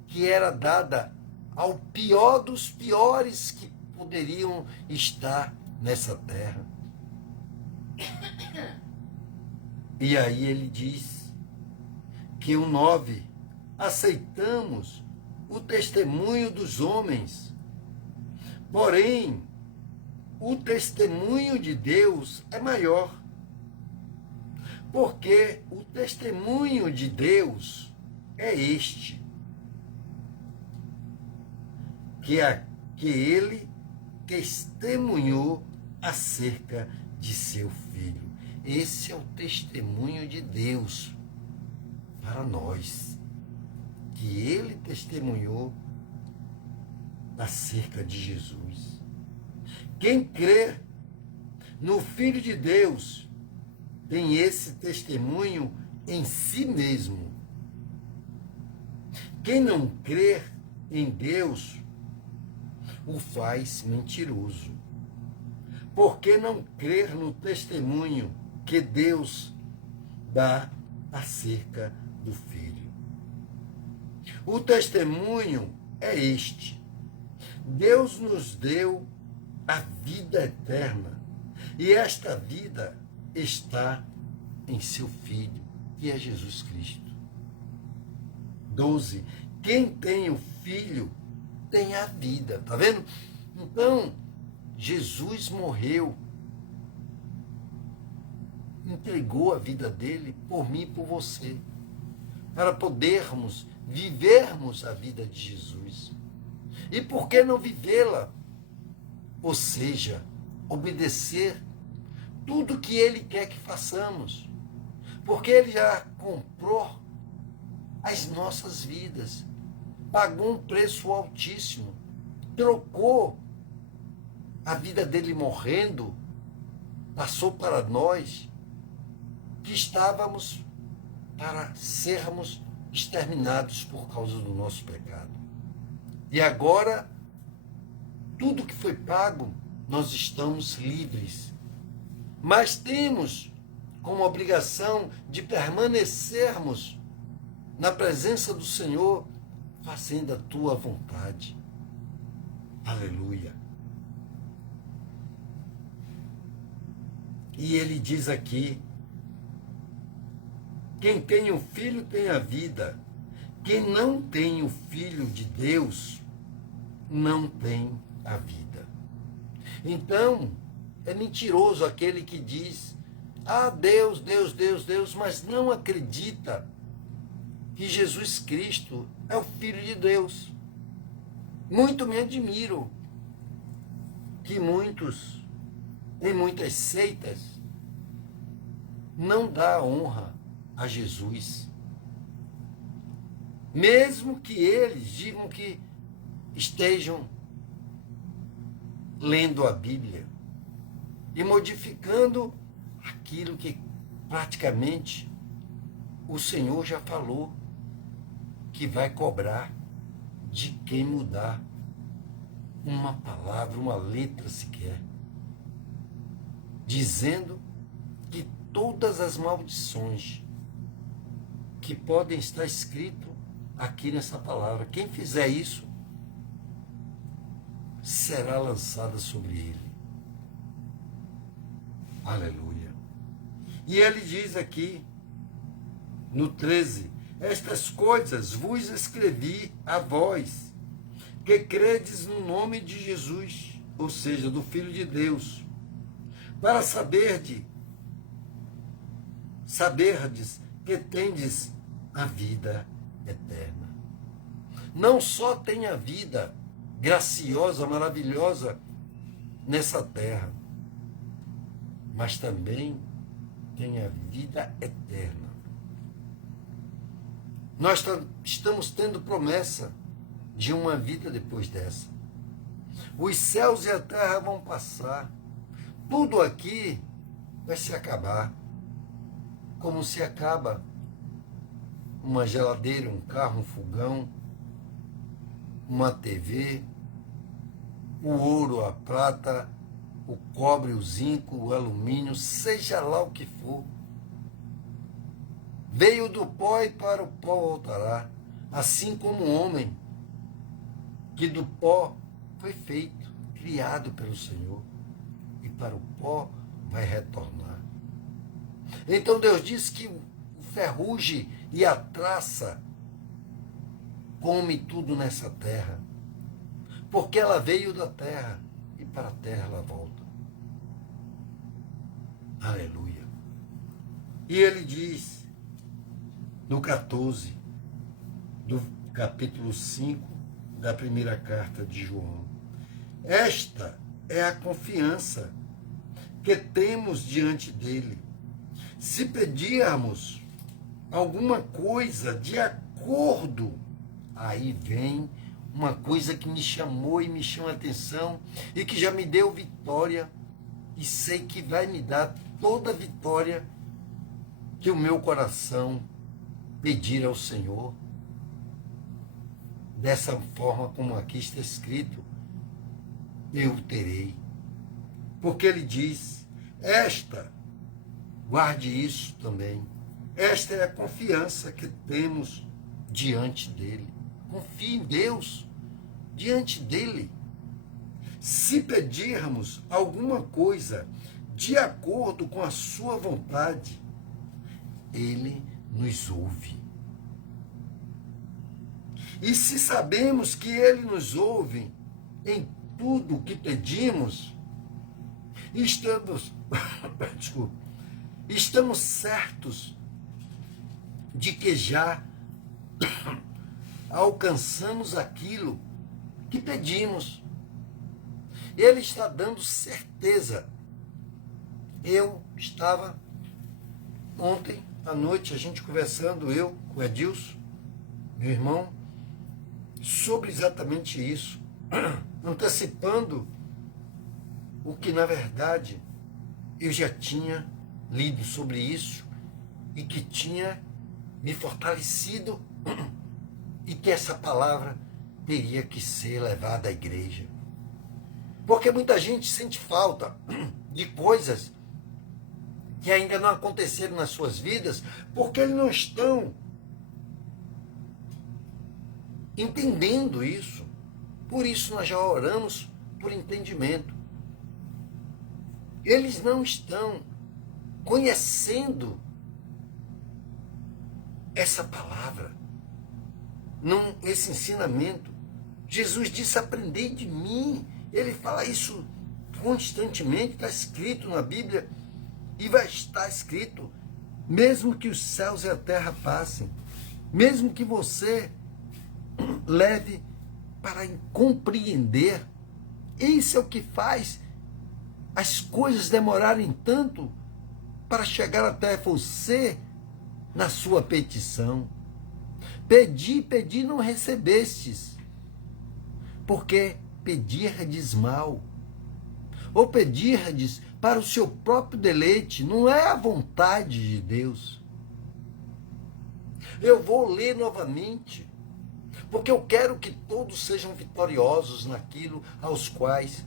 que era dada ao pior dos piores que poderiam estar nessa terra. E aí ele diz que o 9, aceitamos o testemunho dos homens, porém, o testemunho de Deus é maior, porque o testemunho de Deus é este, que ele testemunhou acerca de seu Filho. Esse é o testemunho de Deus para nós, que ele testemunhou acerca de Jesus. Quem crê no Filho de Deus tem esse testemunho em si mesmo. Quem não crê em Deus o faz mentiroso, porque não crer no testemunho que Deus dá acerca do Filho. O testemunho é este: Deus nos deu a vida eterna, e esta vida está em seu Filho, que é Jesus Cristo. 12. Quem tem o Filho tem a vida. Tá vendo? Então, Jesus morreu, entregou a vida dele por mim e por você, para podermos vivermos a vida de Jesus. E por que não vivê-la? Ou seja, obedecer tudo que ele quer que façamos, porque ele já comprou as nossas vidas, pagou um preço altíssimo, trocou a vida dele morrendo, passou para nós que estávamos para sermos exterminados por causa do nosso pecado. E agora, tudo que foi pago, nós estamos livres. Mas temos como obrigação de permanecermos na presença do Senhor, fazendo a tua vontade. Aleluia. E ele diz aqui: quem tem o Filho tem a vida. Quem não tem o Filho de Deus não tem a vida. Então, é mentiroso aquele que diz: ah, Deus, Deus, Deus, Deus, mas não acredita que Jesus Cristo é o Filho de Deus. Muito me admiro que muitos, em muitas seitas, não dá honra a Jesus. mesmo que eles digam que estejam lendo a Bíblia e modificando aquilo que praticamente o Senhor já falou que vai cobrar de quem mudar uma palavra, uma letra sequer, dizendo que todas as maldições que podem estar escritas aqui nessa palavra, quem fizer isso, será lançada sobre ele. Aleluia. E ele diz aqui, no 13, estas coisas vos escrevi a vós, que credes no nome de Jesus, ou seja, do Filho de Deus, para saberdes que tendes a vida eterna. Não só tem a vida graciosa, maravilhosa nessa terra, mas também tem a vida eterna. Nós estamos tendo promessa de uma vida depois dessa. Os céus e a terra vão passar. Tudo aqui vai se acabar. Como se acaba uma geladeira, um carro, um fogão, uma TV, o ouro, a prata, o cobre, o zinco, o alumínio, seja lá o que for. Veio do pó e para o pó voltará, assim como o homem, que do pó foi feito, criado pelo Senhor, e para o pó vai retornar. Então Deus diz que o ferrugem e a traça come tudo nessa terra, porque ela veio da terra e para a terra ela volta. Aleluia. E ele diz, no 14 do capítulo 5 da primeira carta de João, esta é a confiança que temos diante dele. Se pedirmos alguma coisa de acordo, aí vem uma coisa que me chamou e me chama a atenção e que já me deu vitória e sei que vai me dar toda a vitória que o meu coração pedir ao Senhor, dessa forma como aqui está escrito, eu terei. Porque ele diz, guarde isso também, esta é a confiança que temos diante dele. Confie em Deus, diante dele. Se pedirmos alguma coisa de acordo com a sua vontade, ele nos ouve. E se sabemos que ele nos ouve em tudo o que pedimos, estamos certos de que já alcançamos aquilo que pedimos. Ele está dando certeza. Eu estava ontem à noite, a gente conversando, eu com o Edilson, meu irmão, sobre exatamente isso, antecipando o que na verdade eu já tinha lido sobre isso e que tinha me fortalecido e que essa palavra teria que ser levada à igreja. Porque muita gente sente falta de coisas que ainda não aconteceram nas suas vidas, porque eles não estão entendendo isso. Por isso nós já oramos por entendimento. Eles não estão conhecendo essa palavra, não, esse ensinamento. Jesus disse, aprendei de mim. Ele fala isso constantemente, está escrito na Bíblia e vai estar escrito, mesmo que os céus e a terra passem, mesmo que você leve para compreender, isso é o que faz as coisas demorarem tanto para chegar até você na sua petição. Pedi, pedi, não recebestes, porque pedirdes mal, ou pedirdes para o seu próprio deleite, não é a vontade de Deus. Eu vou ler novamente, porque eu quero que todos sejam vitoriosos naquilo aos quais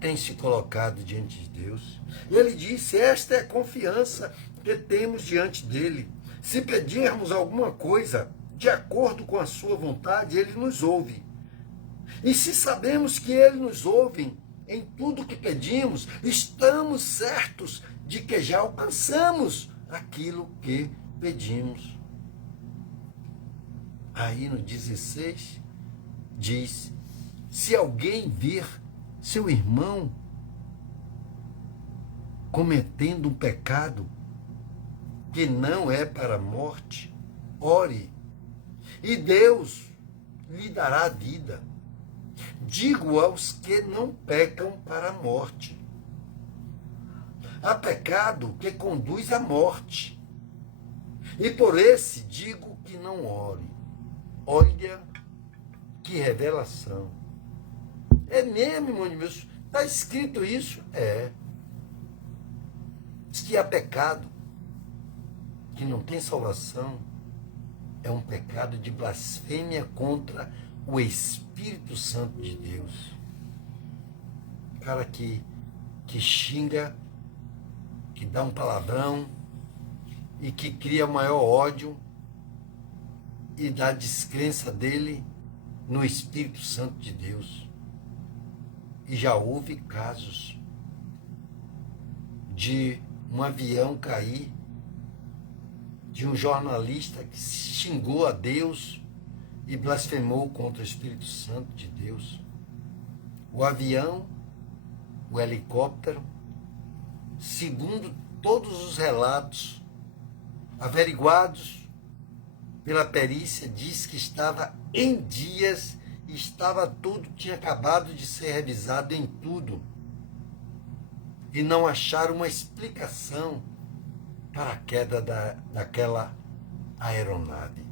tem se colocado diante de Deus. Ele disse: esta é a confiança que temos diante dele. Se pedirmos alguma coisa de acordo com a sua vontade, ele nos ouve. E se sabemos que ele nos ouve em tudo que pedimos, estamos certos de que já alcançamos aquilo que pedimos. Aí no 16 diz: se alguém vir seu irmão cometendo um pecado que não é para a morte, ore, e Deus lhe dará vida. Digo aos que não pecam para a morte. Há pecado que conduz à morte, e por esse digo que não ore. Olha que revelação. É mesmo, irmão de Deus? Está escrito isso? É. Se há pecado que não tem salvação, é um pecado de blasfêmia contra o Espírito Santo de Deus. Cara que xinga, que dá um palavrão e que cria maior ódio e dá descrença dele no Espírito Santo de Deus. E já houve casos de um avião cair, de um jornalista que xingou a Deus e blasfemou contra o Espírito Santo de Deus. O avião, o helicóptero, segundo todos os relatos averiguados pela perícia, diz que estava em dias e estava tudo, tinha acabado de ser revisado em tudo. E não acharam uma explicação para a queda daquela aeronave.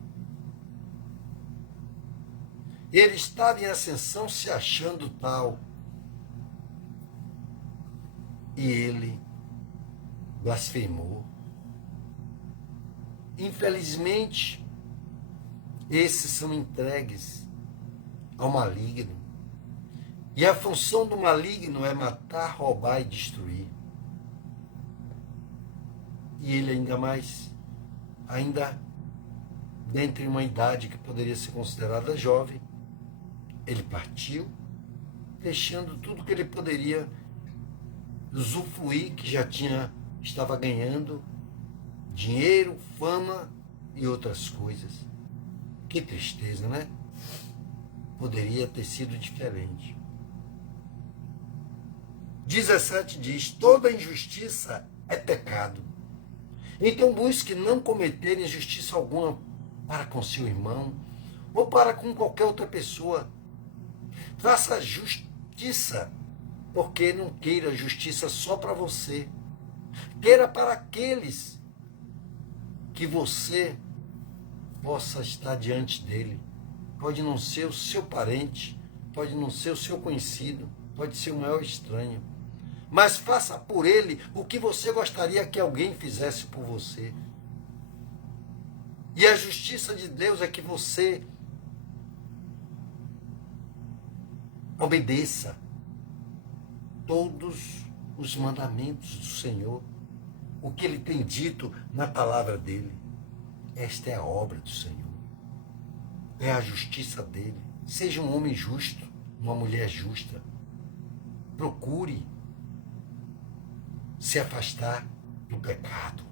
Ele estava em ascensão se achando tal. E ele blasfemou. Infelizmente, esses são entregues ao maligno. E a função do maligno é matar, roubar e destruir. E ele ainda dentre uma idade que poderia ser considerada jovem, ele partiu, deixando tudo que ele poderia usufruir, que já estava ganhando dinheiro, fama e outras coisas. Que tristeza, né? Poderia ter sido diferente. 17 diz: toda injustiça é pecado. Então busque não cometer injustiça alguma para com seu irmão ou para com qualquer outra pessoa. Faça justiça, porque não queira justiça só para você. Queira para aqueles que você possa estar diante dele. Pode não ser o seu parente, pode não ser o seu conhecido, pode ser o maior estranho. Mas faça por ele o que você gostaria que alguém fizesse por você. E a justiça de Deus é que você obedeça todos os mandamentos do Senhor, o que ele tem dito na palavra dele. Esta é a obra do Senhor. É a justiça dele. Seja um homem justo, uma mulher justa. Procure se afastar do pecado,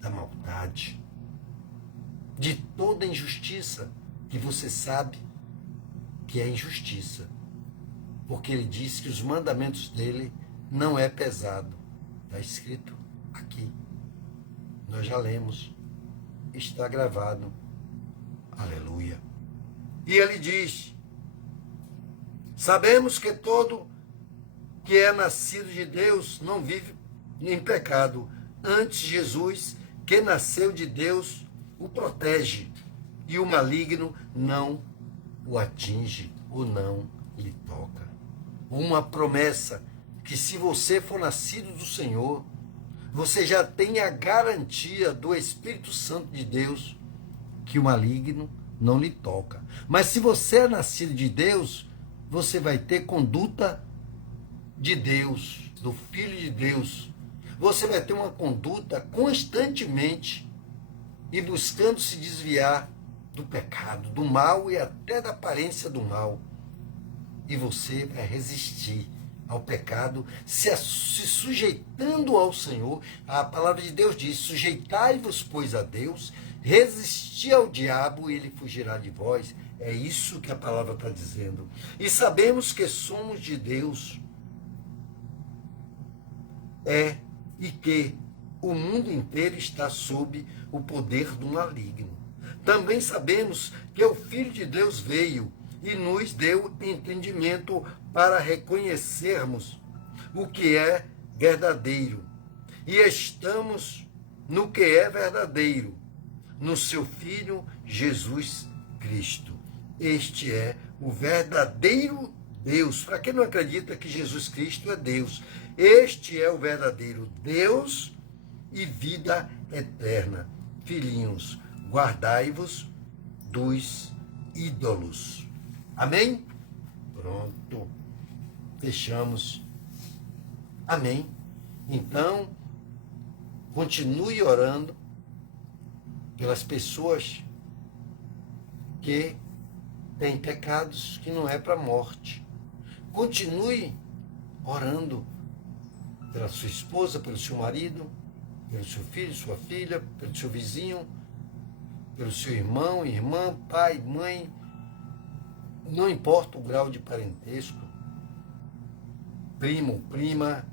da maldade, de toda injustiça que você sabe que é injustiça. Porque ele diz que os mandamentos dele não é pesado. Está escrito aqui. Nós já lemos. Está gravado. Aleluia. E ele diz: sabemos que todo que é nascido de Deus não vive em pecado. Antes, Jesus, que nasceu de Deus, o protege, e o maligno não o atinge ou não lhe toca. Uma promessa que, se você for nascido do Senhor, você já tem a garantia do Espírito Santo de Deus que o maligno não lhe toca. Mas se você é nascido de Deus, você vai ter conduta de Deus, do Filho de Deus. Você vai ter uma conduta constantemente e buscando se desviar do pecado, do mal e até da aparência do mal. E você vai resistir ao pecado, se sujeitando ao Senhor. A palavra de Deus diz: sujeitai-vos, pois, a Deus, resisti ao diabo e ele fugirá de vós. É isso que a palavra está dizendo. E sabemos que somos de Deus. E que o mundo inteiro está sob o poder do maligno. Também sabemos que o Filho de Deus veio e nos deu entendimento para reconhecermos o que é verdadeiro. E estamos no que é verdadeiro, no seu Filho Jesus Cristo. Este é o verdadeiro Deus. Para quem não acredita que Jesus Cristo é Deus, este é o verdadeiro Deus e vida eterna. Filhinhos, guardai-vos dos ídolos. Amém? Pronto. Fechamos. Amém. Então, continue orando pelas pessoas que têm pecados que não é para a morte. Continue orando pela sua esposa, pelo seu marido, pelo seu filho, sua filha, pelo seu vizinho, pelo seu irmão, irmã, pai, mãe. Não importa o grau de parentesco, primo, prima,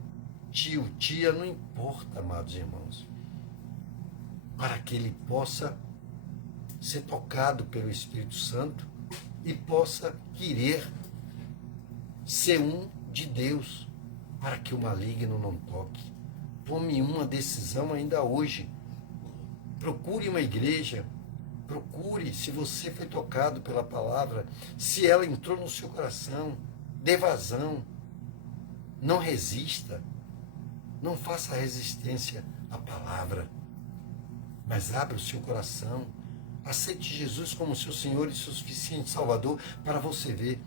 tio, tia, não importa, amados irmãos. Para que ele possa ser tocado pelo Espírito Santo e possa querer ser um de Deus, para que o maligno não toque. Tome uma decisão ainda hoje. Procure uma igreja. Procure, se você foi tocado pela palavra, se ela entrou no seu coração, dê vazão. Não resista. Não faça resistência à palavra. Mas abra o seu coração. Aceite Jesus como seu Senhor e seu suficiente Salvador, para você ver.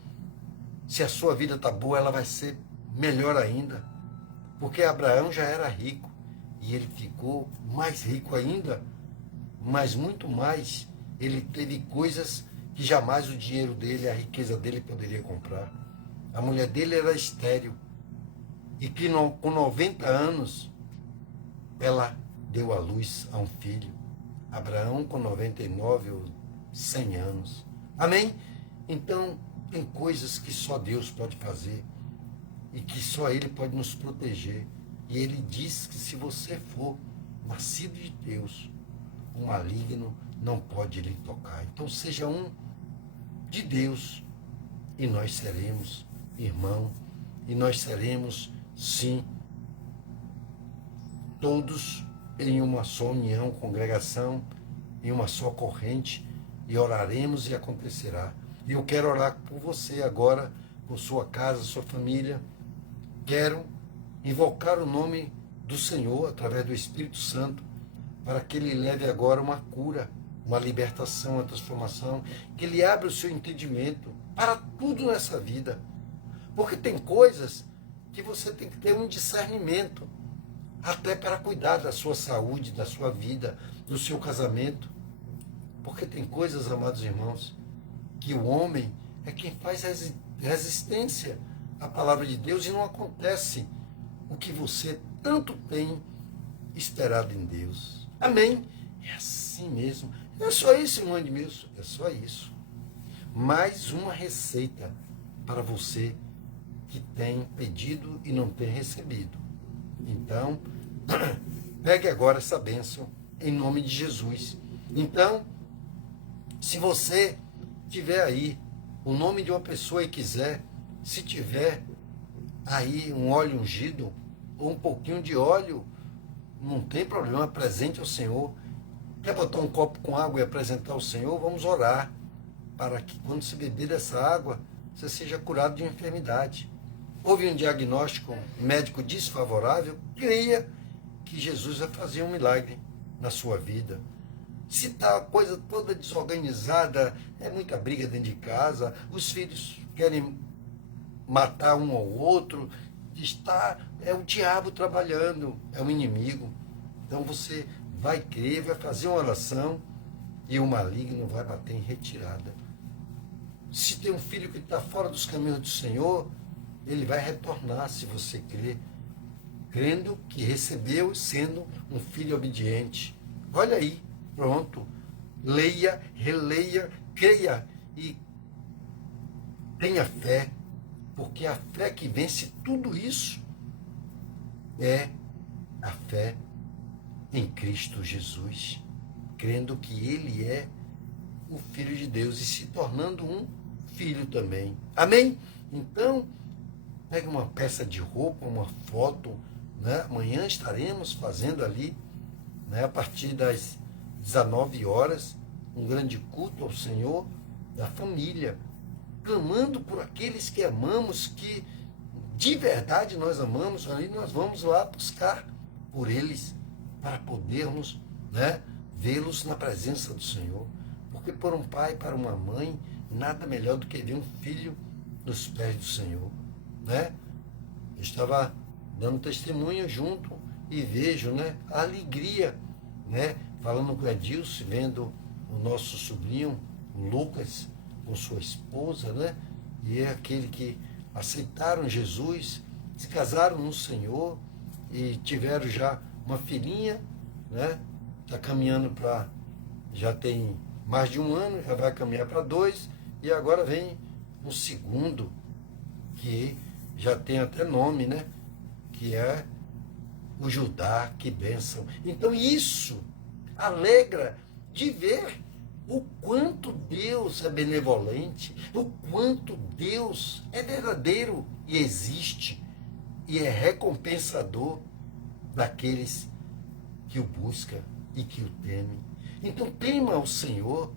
Se a sua vida está boa, ela vai ser melhor ainda. Porque Abraão já era rico e ele ficou mais rico ainda, mas muito mais. Ele teve coisas que jamais o dinheiro dele, a riqueza dele poderia comprar. A mulher dele era estéril e que com 90 anos ela deu à luz a um filho. Abraão com 99 ou 100 anos. Amém? Então, tem coisas que só Deus pode fazer e que só Ele pode nos proteger. E Ele diz que se você for nascido de Deus, o maligno não pode lhe tocar. Então seja um de Deus e nós seremos irmão, e nós seremos, sim, todos em uma só união, congregação, em uma só corrente, e oraremos e acontecerá. E eu quero orar por você agora, por sua casa, sua família. Quero invocar o nome do Senhor através do Espírito Santo, para que Ele leve agora uma cura, uma libertação, uma transformação, que Ele abra o seu entendimento para tudo nessa vida. Porque tem coisas que você tem que ter um discernimento, até para cuidar da sua saúde, da sua vida, do seu casamento. Porque tem coisas, amados irmãos, que o homem é quem faz resistência à palavra de Deus e não acontece o que você tanto tem esperado em Deus. Amém? É assim mesmo. É só isso, irmão Edmilson. É só isso. Mais uma receita para você que tem pedido e não tem recebido. Então, pegue agora essa bênção em nome de Jesus. Então, se você tiver aí o nome de uma pessoa e quiser, se tiver aí um óleo ungido ou um pouquinho de óleo, não tem problema, presente ao Senhor. Quer botar um copo com água e apresentar ao Senhor? Vamos orar para que quando se beber dessa água, você seja curado de uma enfermidade. Houve um diagnóstico médico desfavorável, creia que Jesus vai fazer um milagre na sua vida. Se está a coisa toda desorganizada, é muita briga dentro de casa, os filhos querem matar um ao outro, é o diabo trabalhando, é o inimigo. Então você vai crer, vai fazer uma oração e o maligno vai bater em retirada. Se tem um filho que está fora dos caminhos do Senhor, ele vai retornar se você crer, crendo que recebeu sendo um filho obediente. Olha aí, pronto. Leia, releia, creia e tenha fé, porque a fé que vence tudo isso é a fé em Cristo Jesus, crendo que Ele é o Filho de Deus e se tornando um filho também. Amém? Então, pegue uma peça de roupa, uma foto, né? Amanhã estaremos fazendo ali, né, a partir das 19 horas, um grande culto ao Senhor da família, clamando por aqueles que amamos, que de verdade nós amamos, aí nós vamos lá buscar por eles, para podermos, né, vê-los na presença do Senhor. Porque por um pai, para uma mãe, nada melhor do que ver um filho nos pés do Senhor, né? Eu estava dando testemunho junto e vejo, né, a alegria, né, falando com o Edilson, vendo o nosso sobrinho, o Lucas, com sua esposa, né, e é aquele que aceitaram Jesus, se casaram no Senhor e tiveram já uma filhinha, né, está caminhando para, já tem mais de 1 ano, já vai caminhar para 2, e agora vem um segundo, que já tem até nome, né? Que é o Judá, que bênção. Então isso alegra de ver o quanto Deus é benevolente, o quanto Deus é verdadeiro e existe, e é recompensador daqueles que o buscam e que o temem. Então tema ao Senhor.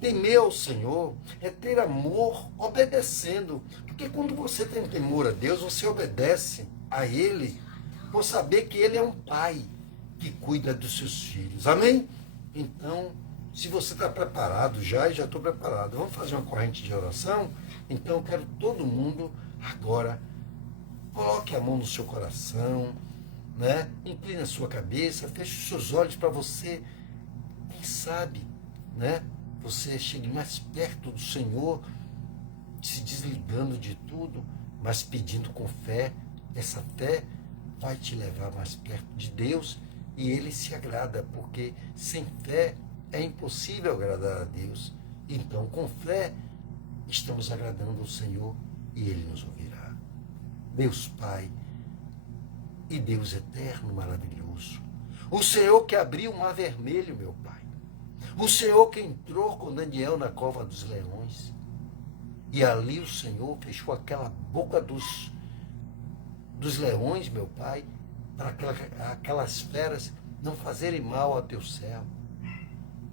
Temer ao Senhor é ter amor obedecendo. Porque quando você tem temor a Deus, você obedece a Ele por saber que Ele é um pai que cuida dos seus filhos. Amém? Então, se você está preparado já, e já estou preparado, vamos fazer uma corrente de oração? Então, eu quero todo mundo agora, coloque a mão no seu coração, né? Incline a sua cabeça, feche os seus olhos para você, quem sabe, né? Você chegue mais perto do Senhor, se desligando de tudo, mas pedindo com fé. Essa fé vai te levar mais perto de Deus e Ele se agrada, porque sem fé é impossível agradar a Deus. Então, com fé, estamos agradando ao Senhor e Ele nos ouvirá. Deus Pai e Deus eterno, maravilhoso, o Senhor que abriu o mar vermelho, meu Pai, o Senhor que entrou com Daniel na cova dos leões, e ali o Senhor fechou aquela boca dos leões, meu Pai, para aquelas feras não fazerem mal a teu servo.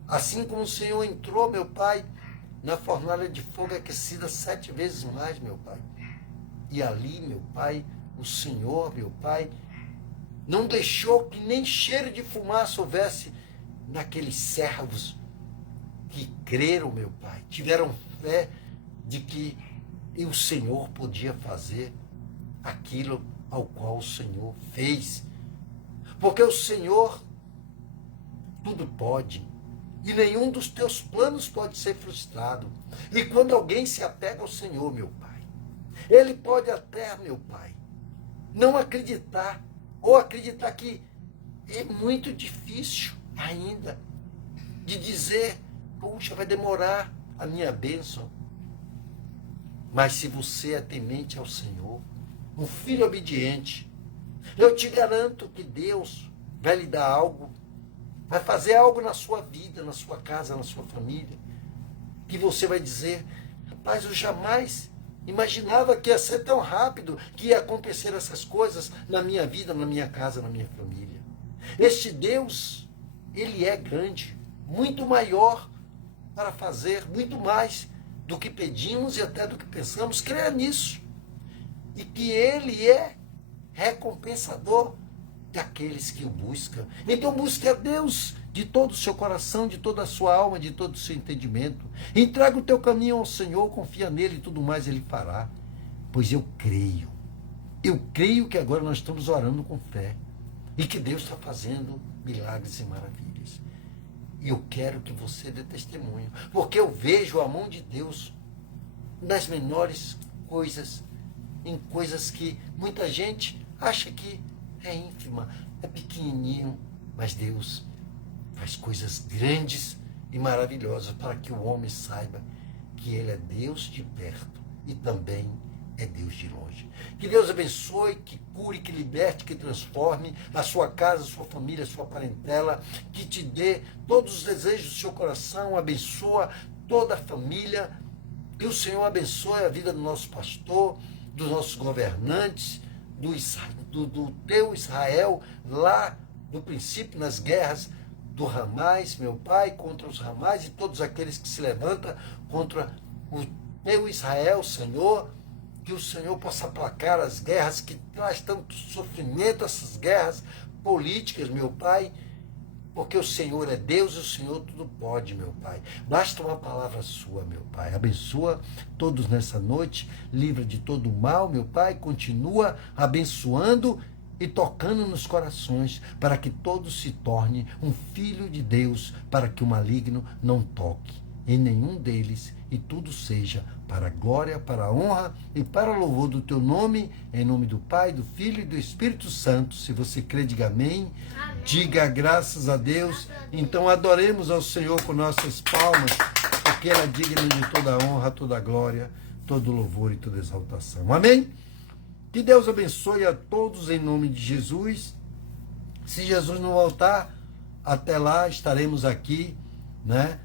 Assim como o Senhor entrou, meu Pai, na fornalha de fogo aquecida 7 vezes mais, meu Pai. E ali, meu Pai, o Senhor, meu Pai, não deixou que nem cheiro de fumaça houvesse naqueles servos que creram, meu Pai, tiveram fé de que o Senhor podia fazer aquilo ao qual o Senhor fez. Porque o Senhor tudo pode, e nenhum dos teus planos pode ser frustrado. E quando alguém se apega ao Senhor, meu Pai, ele pode até, meu Pai, não acreditar, ou acreditar que é muito difícil ainda, de dizer, puxa, vai demorar a minha bênção. Mas se você é temente ao Senhor, um filho obediente, eu te garanto que Deus vai lhe dar algo, vai fazer algo na sua vida, na sua casa, na sua família, que você vai dizer, rapaz, eu jamais imaginava que ia ser tão rápido, que ia acontecer essas coisas na minha vida, na minha casa, na minha família. Este Deus, Ele é grande, muito maior para fazer muito mais do que pedimos e até do que pensamos. Creia nisso. E que Ele é recompensador daqueles que o buscam. Então busque a Deus de todo o seu coração, de toda a sua alma, de todo o seu entendimento. Entrega o teu caminho ao Senhor, confia nele e tudo mais Ele fará. Pois eu creio que agora nós estamos orando com fé e que Deus está fazendo milagres e maravilhas. E eu quero que você dê testemunho, porque eu vejo a mão de Deus nas menores coisas, em coisas que muita gente acha que é ínfima, é pequenininho, mas Deus faz coisas grandes e maravilhosas para que o homem saiba que Ele é Deus de perto e também é Deus de longe. Que Deus abençoe, que cure, que liberte, que transforme a sua casa, a sua família, a sua parentela, que te dê todos os desejos do seu coração, abençoa toda a família. Que o Senhor abençoe a vida do nosso pastor, dos nossos governantes, do teu Israel, lá no princípio, nas guerras do Hamás, meu Pai, contra os Hamás e todos aqueles que se levantam contra o teu Israel, Senhor. Que o Senhor possa aplacar as guerras que traz tanto sofrimento, essas guerras políticas, meu Pai, porque o Senhor é Deus e o Senhor tudo pode, meu Pai. Basta uma palavra sua, meu Pai. Abençoa todos nessa noite, livra de todo o mal, meu Pai. Continua abençoando e tocando nos corações, para que todos se torne um filho de Deus, para que o maligno não toque em nenhum deles, e tudo seja para a glória, para a honra e para o louvor do teu nome, em nome do Pai, do Filho e do Espírito Santo. Se você crê, diga amém. Amém. Diga graças a Deus. Então adoremos ao Senhor com nossas palmas, porque Ele é digno de toda a honra, toda a glória, todo o louvor e toda a exaltação. Amém? Que Deus abençoe a todos em nome de Jesus. Se Jesus não voltar, até lá estaremos aqui, né?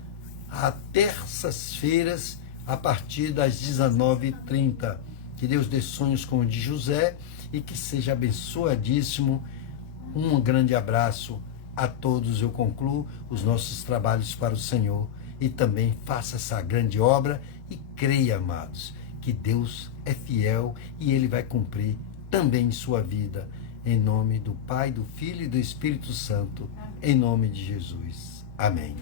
Às terças-feiras, a partir das 19h30. Que Deus dê sonhos como o de José e que seja abençoadíssimo. Um grande abraço a todos. Eu concluo os nossos trabalhos para o Senhor e também faça essa grande obra e creia, amados, que Deus é fiel e Ele vai cumprir também em sua vida. Em nome do Pai, do Filho e do Espírito Santo. Em nome de Jesus. Amém.